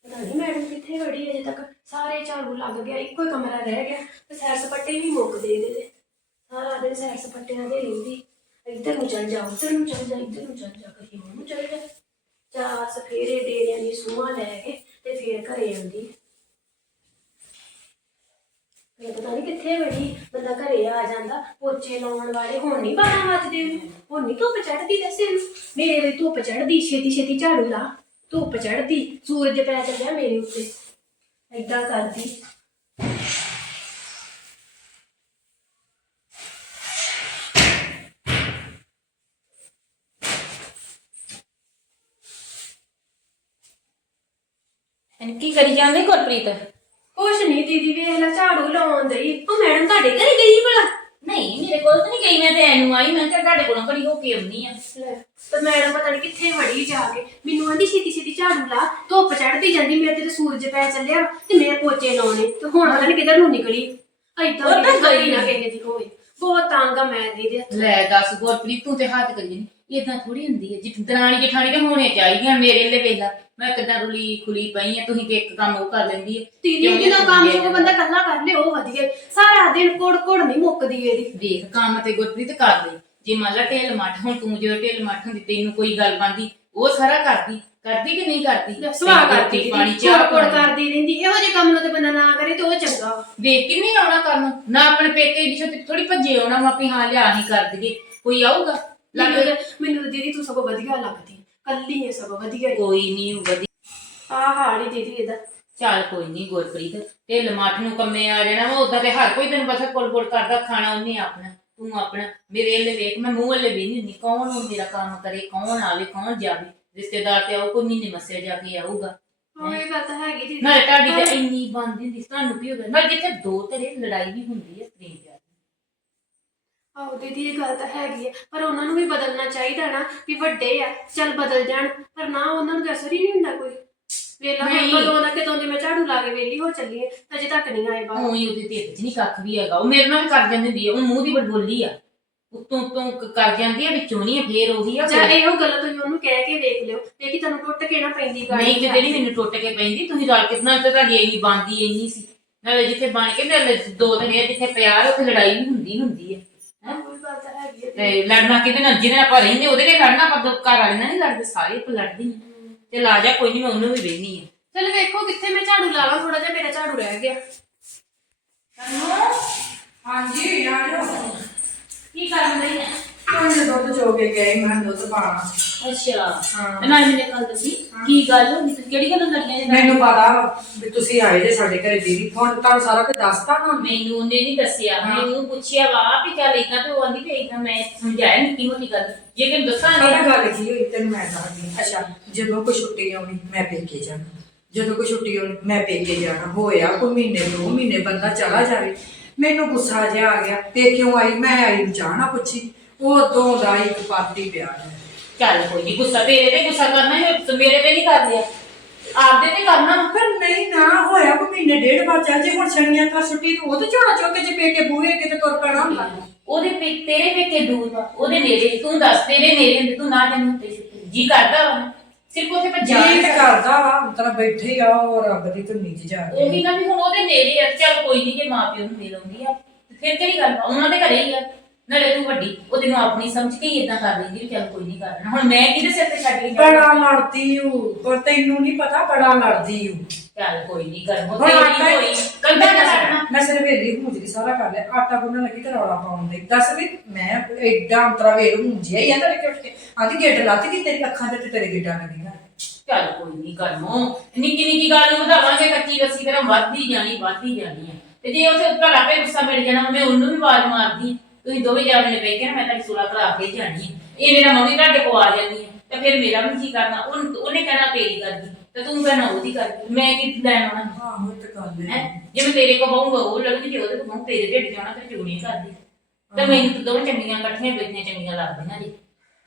ਪਤਾ ਨਹੀਂ ਮੈਡਮ ਕਿੱਥੇ ਵੜੀ ਅਜੇ ਤੱਕ। ਸਾਰੇ ਝਾੜੂ ਲੱਗ ਗਿਆ, ਇੱਕੋ ਹੀ ਕਮਰਾ ਰਹਿ ਗਿਆ। ਤੇ ਸੈਰ ਸਪੱਟੇ ਵੀ ਮੁੱਕਦੇ ਇਹਦੇ ਤੇ। ਸਾਰਾ ਦਿਨ ਸੈਰ ਸਪੱਟਿਆਂ ਦੇ ਰਹਿੰਦੀ। ਇੱਧਰ ਨੂੰ ਚੱਲ ਜਾ, ਉੱਧਰ ਨੂੰ ਚੱਲ ਜਾ, ਇੱਧਰ ਨੂੰ ਚੱਲ ਜਾ, ਕਦੀ ਉਹਨੂੰ ਚੱਲ ਜਾ। ਚਾਰ ਸਫੇਰੇ ਡੇਰਿਆਂ ਦੀ ਸੂਹਾਂ ਲੈ ਕੇ ਤੇ ਫੇਰ ਘਰੇ ਆਉਂਦੀ। ਮੈਨੂੰ ਪਤਾ ਨਹੀਂ ਕਿੱਥੇ ਵੜੀ ਬੰਦਾ ਘਰੇ ਆ ਜਾਂਦਾ, ਪੋਚੇ ਲਾਉਣ ਵਾਲੇ, ਹੁਣ ਨਹੀਂ ਬਾਰਾਂ ਵੱਜਦੇ ਉਹਨੂੰ, ਹੁਣ ਨਹੀਂ ਧੁੱਪ ਚੜਦੀ ਦੱਸੇ ਨੂੰ। ਮੇਰੇ ਧੁੱਪ ਚੜਦੀ ਛੇਤੀ ਛੇਤੀ ਝਾੜੂ ਲਾ, ਧੁੱਪ ਚੜਦੀ ਸੂਰਜ ਪੈ ਚੱਲਿਆ ਮੇਰੇ ਉੱਤੇ। ਏਦਾਂ ਕਰਦੀ। ਇਹਨੂੰ ਕੀ ਕਰੀ ਜਾਂਦੇ ਗੁਰਪ੍ਰੀਤ? ਕੁਛ ਨਹੀਂ ਦੀਦੀ ਵੇਖ ਲੈ ਝਾੜੂ ਲਾਉਣ ਦਈ ਉਹ ਮੈਡਮ ਤੁਹਾਡੇ ਘਰੇ ਗਈ ਭਲਾ? ਨਹੀਂ ਮੇਰੇ ਕੋਲ ਤਾਂ ਨਹੀਂ ਗਈ ਮੈਂ ਤੇ ਐਨੂੰ ਆਈ ਮੈਂ ਕਿਹਾ ਤੁਹਾਡੇ ਕੋਲੋਂ ਘੜੀ ਹੋ ਕੇ ਆਉਣੀ ਆ। ਲੈ, ਤੇ ਮੈਡਮ ਪਤਾ ਨਹੀਂ ਕਿੱਥੇ ਵੜੀ ਜਾ ਕੇ। ਮੈਨੂੰ ਆਂਦੀ ਛੇਤੀ ਛੇਤੀ ਝਾੜੂ ਲਾ ਧੁੱਪ ਚੜਦੀ ਜਾਂਦੀ ਮੇਰੇ ਤੇ ਤਾਂ ਸੂਰਜ ਪੈ ਚੱਲਿਆ ਤੇ ਮੇਰੇ ਪੋਚੇ ਲਾਉਣੇ ਤੇ ਹੁਣ ਪਤਾ ਨਹੀਂ ਕਿੱਧਰ ਨੂੰ ਨਿਕਲੀ। ਐਦਾਂ ਉਹ ਤਾਂ ਦੀ ਗਈ ਨਾ ਕਿਸੇ ਦੀ ਹੋਵੇ। ਬਹੁਤ ਤੰਗ ਆ ਮੈਂ ਦੀਦੀ ਲੈ ਦੱਸ ਗੁਰਪ੍ਰੀਤ ਤੂੰ ਤੇ ਹੱਥ ਕਰੀ ਨਹੀਂ ਇਦਾਂ ਥੋੜੀ ਹੁੰਦੀ ਹੈ। ਜਿੱਤ ਦਰਾਣੀ ਜਠਾਣੀ ਤੇ ਹੋਣੇ ਚਾਹੀਦੀਆਂ ਮੇਰੇ ਲਈ ਵੇਲਾ ਮੈਂ ਕਿਦਾਂ ਰੁਲੀ ਖੁਲੀ ਪਈ ਆ ਤੁਸੀਂ ਤੇ ਇੱਕ ਕੰਮ ਉਹ ਕਰ ਲੈਂਦੀ ਹੈ। ਦੀਦੀ ਦੀ ਨਾ ਕੰਮ ਸਗੋਂ ਬੰਦਾ ਕੱਲਾ ਕਰ ਲੇ ਉਹ ਵਧੀਆ ਸਾਰਾ ਦਿਨ ਕੋੜ ਕੋੜ ਨਹੀਂ ਮੁੱਕਦੀ ਇਹਦੀ। ਵੇਖ ਕੰਮ ਤੇ ਗੁਰਪ੍ਰੀਤ ਕਰ ਲਈ ਜੇ ਮੰਨ ਲਾ ਢਿੱਲ ਮੱਠ ਹੁਣ ਤੂੰ ਜਦੋਂ ਢਿੱਲ ਮੱਠ ਹੁੰਦੀ ਤੈਨੂੰ ਕੋਈ ਗੱਲ ਬੰਦੀ ਉਹ ਸਾਰਾ ਕਰਦੀ। ਕਰਦੀ ਕਿ ਨਹੀਂ ਕਰਦੀ? ਸਵਾਹ ਤੇ ਕਰਦੀ ਪਾਣੀ ਚਾਹ ਕੋੜ। ਕਰਦੀ ਰਹਿੰਦੀ। ਇਹੋ ਜਿਹੇ ਕੰਮ ਨੂੰ ਤੇ ਬੰਦਾ ਨਾ ਕਰੇ ਤੇ ਉਹ ਚੰਗਾ ਵੇਖ ਕਿੰਨੀ ਆਉਣਾ ਕਰਨ ਨਾ ਆਪਣੇ ਪੇਕੇ ਦੀ ਛੋਟੀ ਥੋੜੀ ਭੱਜੇ ਆਉਣਾ ਵੀ ਹਾਂ ਲਿਆ ਨਹੀਂ ਕਰ ਦਈਏ। ਕੋਈ ਆਊਗਾ? ਮੈਨੂੰ ਲੱਗ ਤੇ- ਮੈਨੂੰ ਤਾਂ ਦੀਦੀ ਤੂੰ ਸਗੋਂ ਵਧੀਆ ਲੱਗਦੀ। ਕੱਲੀ ਹੈ ਸਗੋਂ ਵਧੀਆ ਹੀ। ਕੋਈ ਨਹੀਂ ਵਧੀ ਆਹ ਹਾਲ ਹੀ ਦੀਦੀ ਇਹਦਾ। ਚੱਲ ਕੋਈ ਨਹੀਂ ਗੁਰਪ੍ਰੀਤ ਢਿੱਲ ਮੱਠ ਨੂੰ ਕੰਮੇ ਆ ਜਾਣਾ ਵਾ ਉਦਾਂ ਤੇ ਹਰ ਕੋਈ ਦਿਨ ਬਸ ਕੋਲ ਕੋਲ ਕਰਦਾ ਖਾਣਾ ਉਹਨੇ ਆਪਣਾ ਤੂੰ ਆਪਣਾ। ਮੇਰੇ ਵੱਲੇ ਵੇਖ ਮੈਂ ਮੂੰਹ ਵੱਲੇ ਵੀ ਨਹੀਂ ਕੌਣ ਉਹ ਮੇਰਾ ਕੰਮ ਕਰੇ ਕੌਣ ਆਵੇ ਕੌਣ ਜਾਵੇ? ਰਿਸ਼ਤੇਦਾਰ ਤੇ ਆਉ ਕੋਈ ਮਹੀਨੇ ਮੱਸਿਆ ਜਾ ਕੇ ਆਊਗਾ। ਇਹ ਗੱਲ ਤਾਂ ਹੈਗੀ ਦੀਦੀ। ਨਾਲੇ ਤੁਹਾਡੀ ਤੇ ਇੰਨੀ ਬੰਦੀ ਹੁੰਦੀ ਸੀ, ਤੁਹਾਨੂੰ ਕੀ ਹੋ ਗਿਆ? ਨਾਲੇ ਜਿੱਥੇ ਦੋ ਧਰੇ ਲੜਾਈ ਵੀ ਹੁੰਦੀ ਹੈ ਸਤਰੀਂ। ਆਹੋ ਦੀਦੀ ਇਹ ਗੱਲ ਤਾਂ ਹੈਗੀ ਹੈ ਪਰ ਉਹਨਾਂ ਨੂੰ ਵੀ ਬਦਲਣਾ ਚਾਹੀਦਾ ਨਾ ਵੀ ਵੱਡੇ ਆ ਚੱਲ ਬਦਲ ਜਾਣ ਪਰ ਨਾ ਉਹਨਾਂ ਨੂੰ ਤਾਂ ਅਸਰ ਹੀ ਨਹੀਂ ਹੁੰਦਾ ਕੋਈ। ਵੇਲਾ ਹੁਣ ਨਹੀਂ। ਕਦੋਂ ਦਾ ਕਿਦੋਂ ਦੀ ਮੈਂ ਝਾੜੂ ਲਾ ਕੇ ਵੇਲੀ ਹੋ ਚੱਲੀ ਹੈ ਤੇ ਅਜੇ ਤੱਕ ਨਹੀਂ ਆਏ ਬਾਹਰ। ਉਹੀ ਉਹਦੇ 'ਚ ਨਹੀਂ ਕੱਖ ਵੀ ਹੈਗਾ ਉਹ ਮੇਰੇ ਨਾਲ ਵੀ ਕਰ ਜਾਂਦੀ ਹੁੰਦੀ ਹੈ ਉਹ ਮੂੰਹ ਦੀ ਬੜਬੋਲੀ ਆ। ਉਤੋਂ ਉਤੋਂ ਕ- ਕਰ ਜਾਂਦੀ ਆ ਵਿੱਚੋਂ ਨਹੀਂ ਆ, ਫੇਰ ਉਹੀ ਆ ਜਾਂ ਇਹੋ ਗੱਲ ਤੁਸੀਂ ਉਹਨੂੰ ਕਹਿ ਕੇ ਵੇਖ ਲਿਓ ਇਹ ਕਿ ਤੁਹਾਨੂੰ ਟੁੱਟ ਕੇ ਨਾ ਪੈਂਦੀ ਗਾੜੀ ਨਹੀਂ ਕਿਤੇ ਨਹੀਂ ਮੈਨੂੰ ਟੁੱਟ ਕੇ ਪੈਂਦੀ ਤੁਸੀਂ ਰਲ ਕੇ ਨਾਲ ਤੇ ਤੁਹਾਡੀ ਇੰਨੀ ਬੰਦੀ ਇੰਨੀ ਸੀ। ਨਾਲੇ ਜਿੱਥੇ ਬਣ ਕੇ ਨਾਲੇ ਦੋ ਦਿਨ ਇਹ ਜਿੱਥੇ ਪਿਆਰ ਉੱਥੇ ਲੜਾਈ ਵੀ ਹੁੰਦੀ ਹੁੰਦੀ ਹੈ ਗੱਲ ਤਾਂ ਹੈਗੀ ਹੈ ਤੇ ਲੜਨਾ ਕਿਤੇ ਨਾਲ ਜਿਹਦੇ ਨਾਲ ਆਪਾਂ ਰਹਿੰਦੇ ਉਹਦੇ ਨਾਲ ਲੜਨਾ ਆਪਾਂ ਦੋ ਘਰ ਵਾਲੇ ਨਾਲ ਨਹੀਂ ਲੜਦੇ ਸਾਰੇ ਆਪਾਂ ਲੜਦੇ ਹੀ ਹਾਂ। ਤੇ ਲਾ ਜਾ ਕੋਈ ਨਹੀਂ ਮੈਂ ਉਹਨੂੰ ਵੀ ਵੇਹਨੀ ਆ। ਚਲ ਵੇਖੋ ਕਿੱਥੇ ਮੈਂ ਝਾੜੂ ਲਾ ਲਾਂ ਥੋੜਾ ਜਿਹਾ ਮੇਰਾ ਝਾੜੂ ਰਹਿ ਗਿਆ। ਹਾਂਜੀ ਆ ਜਾਓ। ਕੀ ਕਰਨ ਰਹੀ ਹੈ ਉਹਨੇ ਦੁੱਧ ਚੋ ਕੇ ਗਏ ਮੈਂ ਦੁੱਧ ਪਾਣਾ ਅੱਛਾ। ਹਾਂ। ਤੇ ਨਾਲ ਮੈਨੂੰ ਕੱਲ ਦੱਸੀ ਕੀ ਗੱਲ? ਹੋ ਗਈ ਕਿਹੜੀ ਗੱਲ ਲੜੀਆਂ ਜੇ ਨਾਲ? ਮੈਨੂੰ ਪਤਾ ਵਾ ਵੀ ਤੁਸੀਂ ਆਏ ਜੇ ਸਾਡੇ ਘਰੇ ਦੀਦੀ। ਹੁਣ ਤੁਹਾਨੂੰ ਸਾਰਾ ਕੁਝ ਦੱਸਤਾ ਨਾ। ਮੈਨੂੰ ਉਹਨੇ ਨਹੀਂ ਦੱਸਿਆ। ਹਾਂ। ਮੈਨੂੰ ਪੁੱਛਿਆ ਵਾ ਵੀ ਚੱਲ ਇਦਾਂ ਤੇ ਉਹ ਆਂਦੀ ਤੇ ਇਦਾਂ ਮੈਂ ਸਮਝਾਇਆ ਨਿੱਕੀ ਮੋਟੀ ਗੱਲ। ਜੇ ਕਿ ਦੱਸਾਂ ਸਾਡਾ ਗੱਲ ਕੀ ਹੋਈ ਤੈਨੂੰ ਮੈਂ ਦੱਸਦੀ ਹਾਂ। ਅੱਛਾ। ਜਦੋਂ ਕੋਈ ਛੁੱਟੀ ਆਉਣੀ ਮੈਂ ਪੇਕੇ ਜਾਣਾ। ਜਦੋਂ ਕੋਈ ਛੁੱਟੀ ਆਉਣੀ ਮੈਂ ਪੇਕੇ ਜਾਣਾ। ਹੋਇਆ ਕੋਈ ਮਹੀਨੇ ਦੋ ਮਹੀਨੇ ਬੰਦਾ ਚਲਾ ਜਾਵੇ। ਮੈਨੂੰ ਗੁੱਸਾ ਜਿਹਾ ਆ ਗਿਆ। ਤੇ ਕਿਉਂ ਆਈ? ਮੈਂ ਆਈ ਨੂੰ ਜਾਣਾ ਪੁੱਛੀ। ਉਹ ਤੋਂ ਦਾ ਇੱਕ ਪਾਰਟੀ ਪਿਆ ਹੈ। ਚੱਲ ਕੋਈ ਨਹੀਂ ਗੁੱਸਾ ਤੇਰੇ ਤੇ ਗੁੱਸਾ ਕਰਨਾ ਹੈ ਤੇ ਮੇਰੇ ਤੇ ਨਹੀਂ ਕਰ ਲਿਆ ਆਪਦੇ ਤੇ ਕਰਨਾ ਵਾ। ਪਰ ਨਹੀਂ ਨਾ ਹੋਇਆ ਕੋਈ ਮਹੀਨੇ ਡੇਢ ਬਾਅਦ ਚੱਲ ਜੇ ਹੁਣ ਸ਼ਨੀਆਂ ਤਾਂ ਛੁੱਟੀ ਤੋਂ ਉਹ ਤੇ ਝੋਲਾ ਚੁੱਕ ਕੇ ਜੇ ਪੇਕੇ ਬੂਹੇ ਕਿਤੇ ਤੁਰ ਪੈਣਾ ਹੁੰਦਾ ਉਹਦੇ ਪੇ ਤੇਰੇ ਪੇਕੇ ਦੂਰ ਵਾ ਉਹਦੇ ਨੇੜੇ ਤੂੰ ਦੱਸ ਤੇਰੇ ਨੇੜੇ ਹੁੰਦੇ ਤੂੰ ਨਾ ਜਾਨੂੰ ਤੇ ਜੀ ਕਰਦਾ ਵਾ ਨਾ। ਸਿਰਫ ਉੱਥੇ ਪਰ ਜਾ ਜੀ ਨਹੀਂ ਤੇ ਸਕਦਾ। ਕਰਦਾ ਵਾ ਉਤਰਾ ਬੈਠੇ ਆ ਉਹ ਰੱਬ ਦੀ ਧੁੰਨੀ 'ਚ ਜਾ ਕੇ ਉਹੀ ਨਾ ਵੀ ਹੁਣ ਉਹਦੇ ਨੇੜੇ ਆ ਚੱਲ ਕੋਈ ਨਹੀਂ ਜੇ ਮਾਂ ਪਿਓ ਨੂੰ ਮਿਲ ਆਉਂਦੀ ਆ ਤੇ ਫਿਰ ਕਿਹੜੀ ਗੱਲ ਆ ਉਹਨਾਂ ਦੇ ਘਰੇ ਹੀ ਆ ਨਾਲੇ ਤੂੰ ਵੱਡੀ ਉਹਦੇ ਨੂੰ ਆਪਣੀ ਸਮਝ ਕੇ ਹੀ ਇਦਾਂ ਕਰ ਲੈਂਦੀ ਵੀ ਚੱਲ ਕੋਈ ਨਹੀਂ ਕਰਨਾ ਹੁਣ ਮੈਂ ਕਿਹਦੇ ਸਿਰ ਤੇ ਛੱਡ ਕੇ ਜਾਵਾਂ? ਬੜਾ ਲੜਦੀ ਹੂੰ ਪਰ ਤੈਨੂੰ ਨਹੀਂ ਪਤਾ ਬੜਾ ਲੜਦੀ ਹੂੰ ਚੱਲ ਕੋਈ ਨਹੀਂ ਕਰ ਹੁਣ ਤੇਰੀ ਆਟਾ ਹੋਈ। ਕੰਦਾ ਨਾ ਲੜਨਾ ਮੈਂ ਸਿਰ ਵੇਲੀ ਹੁੰਜਦੀ ਸਾਰਾ ਕਰ ਲਿਆ ਆਟਾ ਗੁੰਨਣ ਲੱਗੀ ਤੇ ਰੌਲਾ ਪਾਉਣ ਦੇ। ਦੱਸ ਵੀ ਮੈਂ ਐਡਾ ਅੰਤਰਾ ਵੇਲ ਹੁੰਜਿਆ ਹੀ ਆ ਤੇਰੇ ਕਿ ਉੱਠ ਕੇ। ਆਂਦੀ ਗੇਟ ਲੱਤ ਗਈ ਤੇਰੀ ਅੱਖਾਂ ਤੇ ਤੇ ਤੇਰੇ ਗੇਟਾਂ ਲੱਗੀਆਂ। ਚੱਲ ਕੋਈ ਨਹੀਂ ਕਰਮੋ ਨਿੱਕੀ ਨਿੱਕੀ ਗੱਲ ਨੂੰ ਵਧਾਵਾਂਗੇ ਕੱਚੀ ਲੱਸੀ ਤਰ੍ਹਾਂ ਵੱਧਦੀ ਜਾਣੀ ਵੱਧਦੀ ਜਾਣੀ ਹੈ ਤੇ ਜੇ ਉਥੇ ਉੱਪਰ ਆਪੇ ਗੁੱਸਾ ਮਿਲ ਜਾਣਾ ਮੈਂ ਉਹਨੂੰ ਵੀ ਆਵਾਜ਼ ਮਾਰਦੀ। ਤੁਸੀਂ ਦੋਵੇਂ ਜਾਣੇ ਨੇ ਬਹਿ ਕੇ ਨਾ ਮੈਂ ਤੁਹਾਡੀ ਸੁਲਾ ਕਰਾ ਕੇ ਜਾਣੀ ਹੈ। ਇਹ ਮੇਰਾ ਮੰਮੀ ਤੁਹਾਡੇ ਕੋ ਆ ਜਾਂਦੀ ਹੈ ਤੇ ਫਿਰ ਮੇਰਾ ਵੀ ਕੀ ਕਰਨਾ ਉਹਨ- ਉਹਨੇ ਕਹਿਣਾ ਤੇਰੀ ਕਰਦੀ ਤੇ ਤੂੰ ਕਹਿਣਾ ਉਹਦੀ ਕਰਦੀ ਮੈਂ ਕੀ ਲੈਣ ਆਉਣਾ? ਆਹੋ ਤੇ ਗੱਲ ਹੈ। ਜੇ ਮੈਂ ਤੇਰੇ ਕੋ ਬਹੂੰਗਾ ਉਹ ਲੱਗਦੀ ਜੇ ਉਹਦੇ ਕੋ ਬਹੂੰ ਤੇਰੇ ਢਿੱਡ ਜਾਣਾ ਤੇ ਨਹੀਂ ਕਰਦੀ? ਤੇ ਮੈਨੂੰ ਤਾਂ ਦੋਵੇਂ ਚੰਗੀਆਂ ਇਕੱਠੀਆਂ ਬੈਠੀਆਂ ਚੰਗੀਆਂ ਲੱਗਦੀਆਂ ਜੀ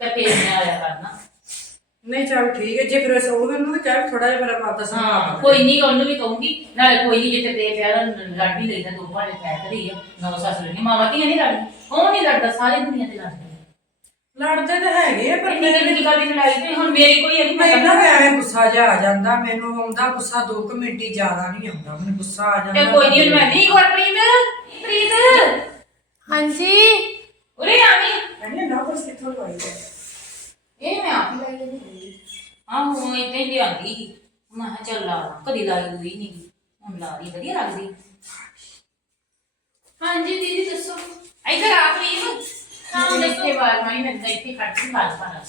ਤੇ ਫੇਰ ਮੈਂ ਆਇਆ ਕਰਨਾ। ਨਹੀਂ ਚੱਲ ਠੀਕ ਹੈ ਜੇ ਫਿਰ ਉਹਨੂੰ ਵੀ ਕਹਿ ਥੋੜਾ ਜਿਹਾ ਮੇਰਾ ਦੱਸਣਾ ਹਾਂ ਕੋਈ ਨਹੀਂ ਉਹਨੂੰ ਵੀ ਕਹੂੰਗੀ। ਨਾਲੇ ਕੋਈ ਨਹੀਂ ਜਿੱਥੇ ਤੇ ਪਿਆ ਲੜ ਵੀ ਲਈਦਾ ਦੋ ਭਾੜੇ ਪੈ ਕਰੀ ਆ। ਨੌ ਸੱਸ ਲੜਨੀ ਮਾਵਾ ਧੀਆਂ ਨਹੀਂ ਲੜਦੀ ਕੌਣ ਨਹੀਂ ਲੜਦਾ? ਸਾਰੇ ਦੁਨੀਆ ਤੇ ਲੜਦੇ ਨੇ। ਲੜਦੇ ਤਾਂ ਹੈਗੇ ਆ ਪਰ ਇੰਨੀ ਮੈਨੂੰ ਕਿੰਨੀ ਗੱਲ ਦੀ ਲੜਾਈ ਤੇ ਹੁਣ ਮੇਰੇ ਕੋਈ ਨਹੀਂ ਮੈਨੂੰ ਵੀ ਐਵੇਂ ਗੁੱਸਾ ਜਿਹਾ ਆ ਜਾਂਦਾ ਮੈਨੂੰ ਆਉਂਦਾ ਗੁੱਸਾ 2 ਮਿੰਟ ਹੀ ਜ਼ਿਆਦਾ ਨਹੀਂ ਆਉਂਦਾ ਮੈਨੂੰ ਗੁੱਸਾ ਆ ਜਾਂਦਾ। ਤੇ ਕੋਈ ਨਹੀਂ ਮੈਂ ਨਹੀਂ ਕੋਈ ਪ੍ਰੀਤ। ਪ੍ਰੀਤ। ਹਾਂਜੀ। ਉਰੇ ਆਵੀਂ ਕਹਿੰਦੇ ਨਾ ਬਸ ਕਿੱਥੋਂ ਲਵਾਈ ਹੈ ਇਹ ਮੈਂ ਆਪ ਹੀ ਲੈ ਗਈ ਹਾਂ। ਹੁਣ ਇੱਥੇ ਹੀ ਲਿਆਂਦੀ। ਸੀ। ਮੈਂ ਕਿਹਾ ਚੱਲ ਲਾ ਲਾ। ਕਦੀ ਲਾਈ ਹੋਈ ਨਹੀਂ ਹੁਣ ਲਾ ਰਹੀ ਵਧੀਆ ਲੱਗਦੀ। ਹਾਂਜੀ ਦੀਦੀ ਦੱਸੋ। ਇੱਧਰ ਆ ਪ੍ਰੀਤ ਹਾਂ ਮੈਂ ਮਾਈ ਮੈਂ ਇੱਥੇ ਖੜ ਕੇ ਗੱਲ ਕਰਾਂ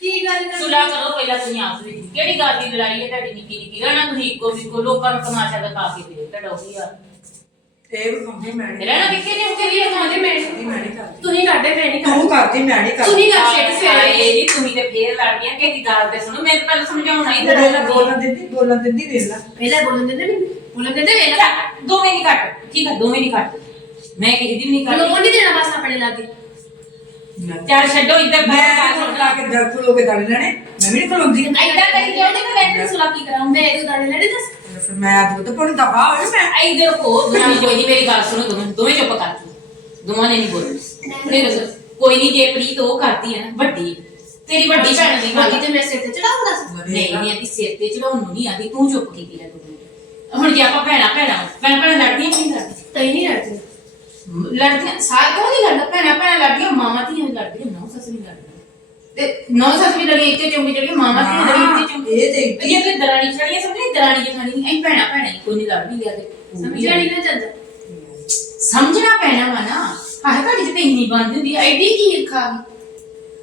ਕੀ ਗੱਲ ਕਰ ਸੁਲਾ ਕਰੋ ਪਹਿਲਾਂ ਤੁਸੀਂ ਆਪ ਵਿੱਚ ਕਿਹੜੀ ਗੱਲ ਦੀ ਲੜਾਈ ਹੈ ਤੁਹਾਡੀ ਨਿੱਕੀ ਨਿੱਕੀ? ਰਹਿਣਾ ਤੁਸੀਂ ਇੱਕੋ ਇੱਕੋ। ਲੋਕਾਂ ਨੂੰ ਤਮਾਸ਼ਾ ਦਿਖਾ ਕੇ ਦੇ ਤੁਹਾਡਾ ਉਹੀ ਆ। ਇਹ ਵੀ ਮੰਮੀ ਮੈਂ ਨਹੀਂ ਰਹਿਣਾ ਕਿੱਥੇ ਨੇ? ਉੱਤੇ ਵੀ ਖਾਂਦੇ ਮੈਂ ਕਰਦੀ, ਮੈਂ ਨਹੀਂ ਕਰਦੀ। ਤੁਸੀਂ ਕਰਦੇ ਮੈਂ ਨਹੀਂ ਤੂੰ ਕਰਦੀ। ਕਰਦੀ ਮੈਂ ਨਹੀਂ ਕਰਦੀ। ਤੁਸੀਂ ਕਰ ਛੇੜ ਸਵੇਰੇ। ਨਹੀਂ ਤੁਸੀਂ ਤੇ ਫੇਰ ਲੜਦੀਆਂ ਕਿ ਦੀ ਗੱਲ ਤੇ ਸੁਣੋ। ਮੈਨੂੰ ਪਹਿਲਾਂ ਸਮਝਾਉਣਾ ਹੀ ਤੇਰਾ ਬੋਲਣ ਦਿੰਦੀ ਬੋਲਣ ਦਿੰਦੀ ਵੇਲਾ ਵੇਲਾ ਬੋਲਣ ਦਿੰਦੇ ਨਹੀਂ ਬੋਲਣ ਦਿੰਦੇ ਵੇਲਾ। ਦੋਵੇਂ ਨਹੀਂ ਕੱਟ ਠੀਕ ਹੈ ਦੋਵੇਂ ਨਹੀਂ ਕੱਟ ਮੈਂ ਕਿਸੇ ਦੀ ਵੀ ਨਹੀਂ ਕੱਟ ਨਹੀਂ ਦੇਣਾ ਬਸ ਆਪਣੇ ਲਾਗੇ। ਚੱਲ ਛੱਡੋ ਇੱਧਰ ਮੈਂ ਬਾਹਰ ਕੋਲ ਲਾ ਕੇ ਦਰ ਖਲੋ ਕੇ ਦੜ ਲੈਣੇ ਮੈਂ ਵੀ ਨਹੀਂ ਖਲੋਂਦੀ। ਐਦਾਂ ਕਰੀ ਜਾਓ ਤੇ ਮੈਂ ਬੈਠ ਕੇ ਸੁਲਾ ਕੀ ਕਰਾਂ ਮੈਂ ਇਹ ਦਾਣੇ ਲੈਣੇ ਦੱਸ। ਫਿਰ ਮੈਂ ਦੁੱਧ ਪਾਣੀ ਦਫਾ ਹੋਵੇ ਮੈਂ। ਇੱਧਰ ਕੋ ਦੋਵੇਂ ਕੋਈ ਨਹੀਂ ਮੇਰੀ ਗੱਲ ਸੁਣੋ ਦੋਵੇਂ ਦੋਵੇਂ ਚੁੱਪ ਕਰ। ਦੋਵਾਂ ਨੇ ਨਹੀਂ ਬੋਲਣਾ। ਨਹੀਂ ਦੱਸੋ ਕੋਈ ਨਹੀਂ ਜੇ ਪ੍ਰੀਤ ਉਹ ਕਰਦੀ ਹੈ ਨਾ ਵੱਡੀ ਤੇਰੀ ਵੱਡੀ ਭੈਣ ਦੀ ਗੱਲ ਬਾਕੀ ਤੇ ਮੈਂ ਸਿਰ ਤੇ ਚੜਾਉਂ ਦੱਸ। ਨਹੀਂ ਨਹੀਂ ਆਦੀ ਸਿਰ ਤੇ ਚੜਾਉਣ ਨੂੰ ਨਹੀਂ ਆਦੀ ਤੂੰ ਚੁੱਪ ਕੀਤੀ ਲੈ ਤੂੰ। ਹੁਣ ਜੇ ਆਪਾਂ ਭੈਣਾ ਭੈਣਾ ਭੈਣ ਭੈਣ ਲੜਦੀਆਂ ਕਿ ਨਹੀਂ ਲੜਦੀਆਂ ਤਈ ਨਹੀਂ ਲੜਦੀ। ਲੜਦੀਆਂ ਸਾਰ ਕਿਉਂ ਨਹੀਂ ਲੜਦਾ ਭੈਣਾ ਭੈਣਾ ਲੜਦੀਆਂ ਮਾਮਾ ਧੀਆਂ ਲੜਦੀਆਂ ਨੌ ਸੱਸ ਨਹੀਂ ਲੜਦੀਆਂ। ਤੇ ਨੌ ਸੱਸ ਵੀ ਲੜੀ ਇੱਥੇ ਚੁੰਗੀ ਚੜੀ ਮਾਮਾ ਧੀਆਂ ਲੜੀ ਇੱਥੇ ਚੁੰਗੀ। ਇਹ ਤੇ ਇੱਥੇ ਇਹ ਤੇ ਦਰਾਣੀ ਛੜੀਆਂ ਸਮਝੇ ਦਰਾਣੀ ਜਠਾਣੀ ਐ ਭੈਣਾ ਭੈਣਾ ਕੋਈ ਨਹੀਂ ਲੜ ਵੀ ਲਿਆ ਤੇ। ਸਮਝਿਆ ਨਹੀਂ ਨਾ ਚੱਲਦਾ ਸਮਝਣਾ ਪੈਣਾ ਵਾ ਨਾ। ਹਾਏ ਤੁਹਾਡੀ ਤੇ ਇੰਨੀ ਬੰਦ ਹੁੰਦੀ ਐਡੀ ਕੀ ਈਰਖਾ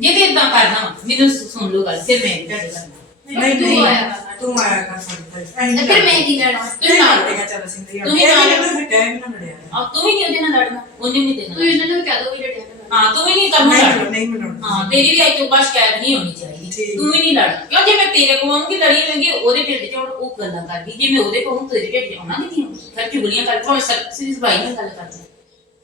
ਜੇ ਤੇ ਇਦਾਂ ਕਰਨਾ ਵਾ, ਮੈਨੂੰ ਸੁਣ ਲਓ ਗੱਲ ਫਿਰ ਮੈਂ ਵੀ ਤੁਹਾਡੇ ਕਰਨਾ ਨਹੀਂ ਤੂੰ ਨਹੀਂ। ਆਇਆ। ਤੂੰ ਆਇਆ ਕਰ ਸਾਡੇ ਤੇ ਫਿਰ ਮੈਂ ਕੀ ਲੈਣਾ ਤੁਸੀਂ ਨਾਲ ਲੜੇਗਾ ਚੱਲ ਸਿੰਧੀ ਤੂੰ ਵੀ ਨਾਲ ਮੈਂ ਫਿਰ ਕਹਿ ਵੀ ਨਾ ਲੜਿਆ ਆ ਤੂੰ ਵੀ ਨਹੀਂ ਉਹਦੇ ਨਾਲ ਲੜਨਾ ਉਹਨੇ ਵੀ ਨਹੀਂ ਤੂੰ ਦੇਣਾ ਇਹਨਾਂ ਨੂੰ ਵੀ ਕਹਿ ਦੋ ਵੀ ਲੜਿਆ ਕਰ ਹਾਂ ਤੂੰ ਵੀ ਨਹੀਂ ਕਰਨਾ। ਨਹੀਂ ਲੜਨਾ। ਨਹੀਂ ਮਨਾਉਣਾ ਹਾਂ ਤੇਰੀ ਵੀ ਸ਼ਿਕਾਇਤ ਨਹੀਂ ਹੋਣੀ ਚਾਹੀਦੀ। ਤੂੰ ਵੀ ਨਹੀਂ ਲੜਨਾ। ਕਿਉਂ ਜੇ ਮੈਂ ਤੇਰੇ ਕੋਲ ਆਉਂਗੀ ਲੜੀ ਲੰਗੀ ਉਹਦੇ ਢਿੱਡ 'ਚ ਉਹ- ਉਹ ਗੱਲਾਂ ਕਰਦੀ। ਜੇ ਮੈਂ ਉਹਦੇ ਕੋਲ ਤੇਰੇ ਢਿੱਡ 'ਚ ਆਉਣਾ ਨਹੀਂ ਫਿਰ ਚੁਗਲੀਆਂ ਕਰ ਭਾਵੇਂ ਸਰਸਿਸ ਬਾਈ ਨਾਲ ਗੱਲ ਕਰਦੀ।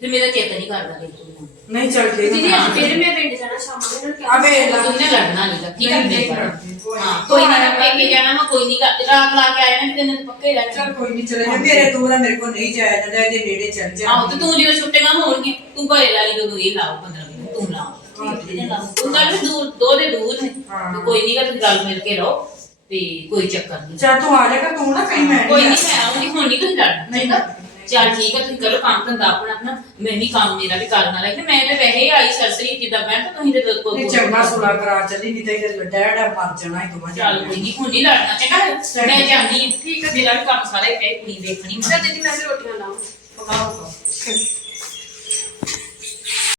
ਤੇ ਮੇਰਾ ਚੇਤਾ ਨਹੀਂ ਕਰਦਾ ਬਿਲਕੁਲ। ਨਹੀਂ ਚੱਲ ਠੀਕ ਦੀਦੀ ਅੱਜ ਫਿਰ ਮੈਂ ਪਿੰਡ ਜਾਣਾ ਸ਼ਾਮਾਂ ਨੂੰ ਨੂੰ ਕਹਿ ਤੂੰ ਨੇ ਲੜਨਾ ਨਹੀਂ ਗਾ, ਠੀਕ ਹੈ ਨਹੀਂ, ਹਾਂ। ਕੋਈ ਨਹੀਂ ਮੈਂ ਕੇ ਜਾਣਾ ਮੈਂ ਕੋਈ ਨਹੀਂ ਰਾਤ ਲਾ ਕੇ ਆਇਆ ਨਾ ਤੇ ਤੈਨੂੰ ਪੱਕੇ ਰਹਿ ਚੱਲ ਕੋਈ ਨਹੀਂ ਚਲੇ ਜਾ ਮੇਰੇ ਤੋਂ ਦਾ ਮੇਰੇ ਕੋਲ ਨਹੀਂ ਜਾਇਆ ਜਾਂਦਾ ਇਹਦੇ ਨੇੜੇ ਚੱਲ ਜਾ ਆਹੋ ਤੇ ਤੂੰ ਜਦੋਂ ਛੁੱਟੀਆਂ ਹੋਣਗੀਆਂ ਤੂੰ ਘਰੇ ਲਾ ਲਈ ਜਦੋਂ ਇਹ ਲਾਓ 15 ਮਿੰਟ ਤੂੰ ਲਾਓ। ਤੂੰ ਗੱਲ ਦੂਰ ਦੋ ਦੇ ਦੂਰ ਨੇ ਹਾਂ। ਤੇ ਕੋਈ ਨਹੀਂ ਗਾ ਤੁਸੀਂ ਰਲ ਮਿਲ ਕੇ ਰਹੋ ਤੇ ਕੋਈ ਚੱਕਰ ਨਹੀਂ ਚੱਲ ਤੂੰ ਆ ਜਾਏਗਾ ਤੂੰ ਨਾ ਕਹੀਂ ਮੈਂ ਕੋਈ ਨਹੀਂ ਮੈਂ ਆਉਂਗੀ ਹੁਣ ਨਹੀਂ ਤੁਸੀਂ ਲੜਨਾ ਆ ਨਹੀਂ। ਚੱਲ ਠੀਕ ਆ ਤੁਸੀਂ ਕਰੋ ਕੰਮ ਧੰਦਾ ਆਪਣਾ ਆਪਣਾ ਮੈਂ ਵੀ ਕੰਮ ਮੇਰਾ ਵੀ ਕਰਨ ਵਾਲਾ। ਹੈ ਕਿ ਮੈਂ ਤੇ ਵੈਸੇ ਆਈ ਸਰਸਰੀ ਜਿੱਦਾਂ ਮੈਂ ਤਾਂ ਤੁਸੀਂ ਤੇ ਕੋਈ ਨਹੀਂ ਚੰਗਾ ਸੁਲਾ ਕਰਾ ਚੱਲੀ ਨਹੀਂ ਤਾਂ ਇਹ ਡੈਡ ਆ ਮਰ ਜਾਣਾ ਹੀ ਦੋਵਾਂ ਚੱਲ ਕੋਈ ਨਹੀਂ ਹੁਣ ਨਹੀਂ ਲੜਨਾ ਚੰਗਾ? ਮੈਂ ਜਾਂਦੀ ਹਾਂ। ਠੀਕ ਆ। ਮੇਰਾ ਵੀ ਕੰਮ ਸਾਰਾ ਹੀ ਪਿਆ ਕੁੜੀ ਦੇਖਣੀ ਚੱਲ ਦੀਦੀ ਮੈਂ ਵੀ ਰੋਟੀਆਂ ਲਾਵਾਂ। ਪਕਾਓ।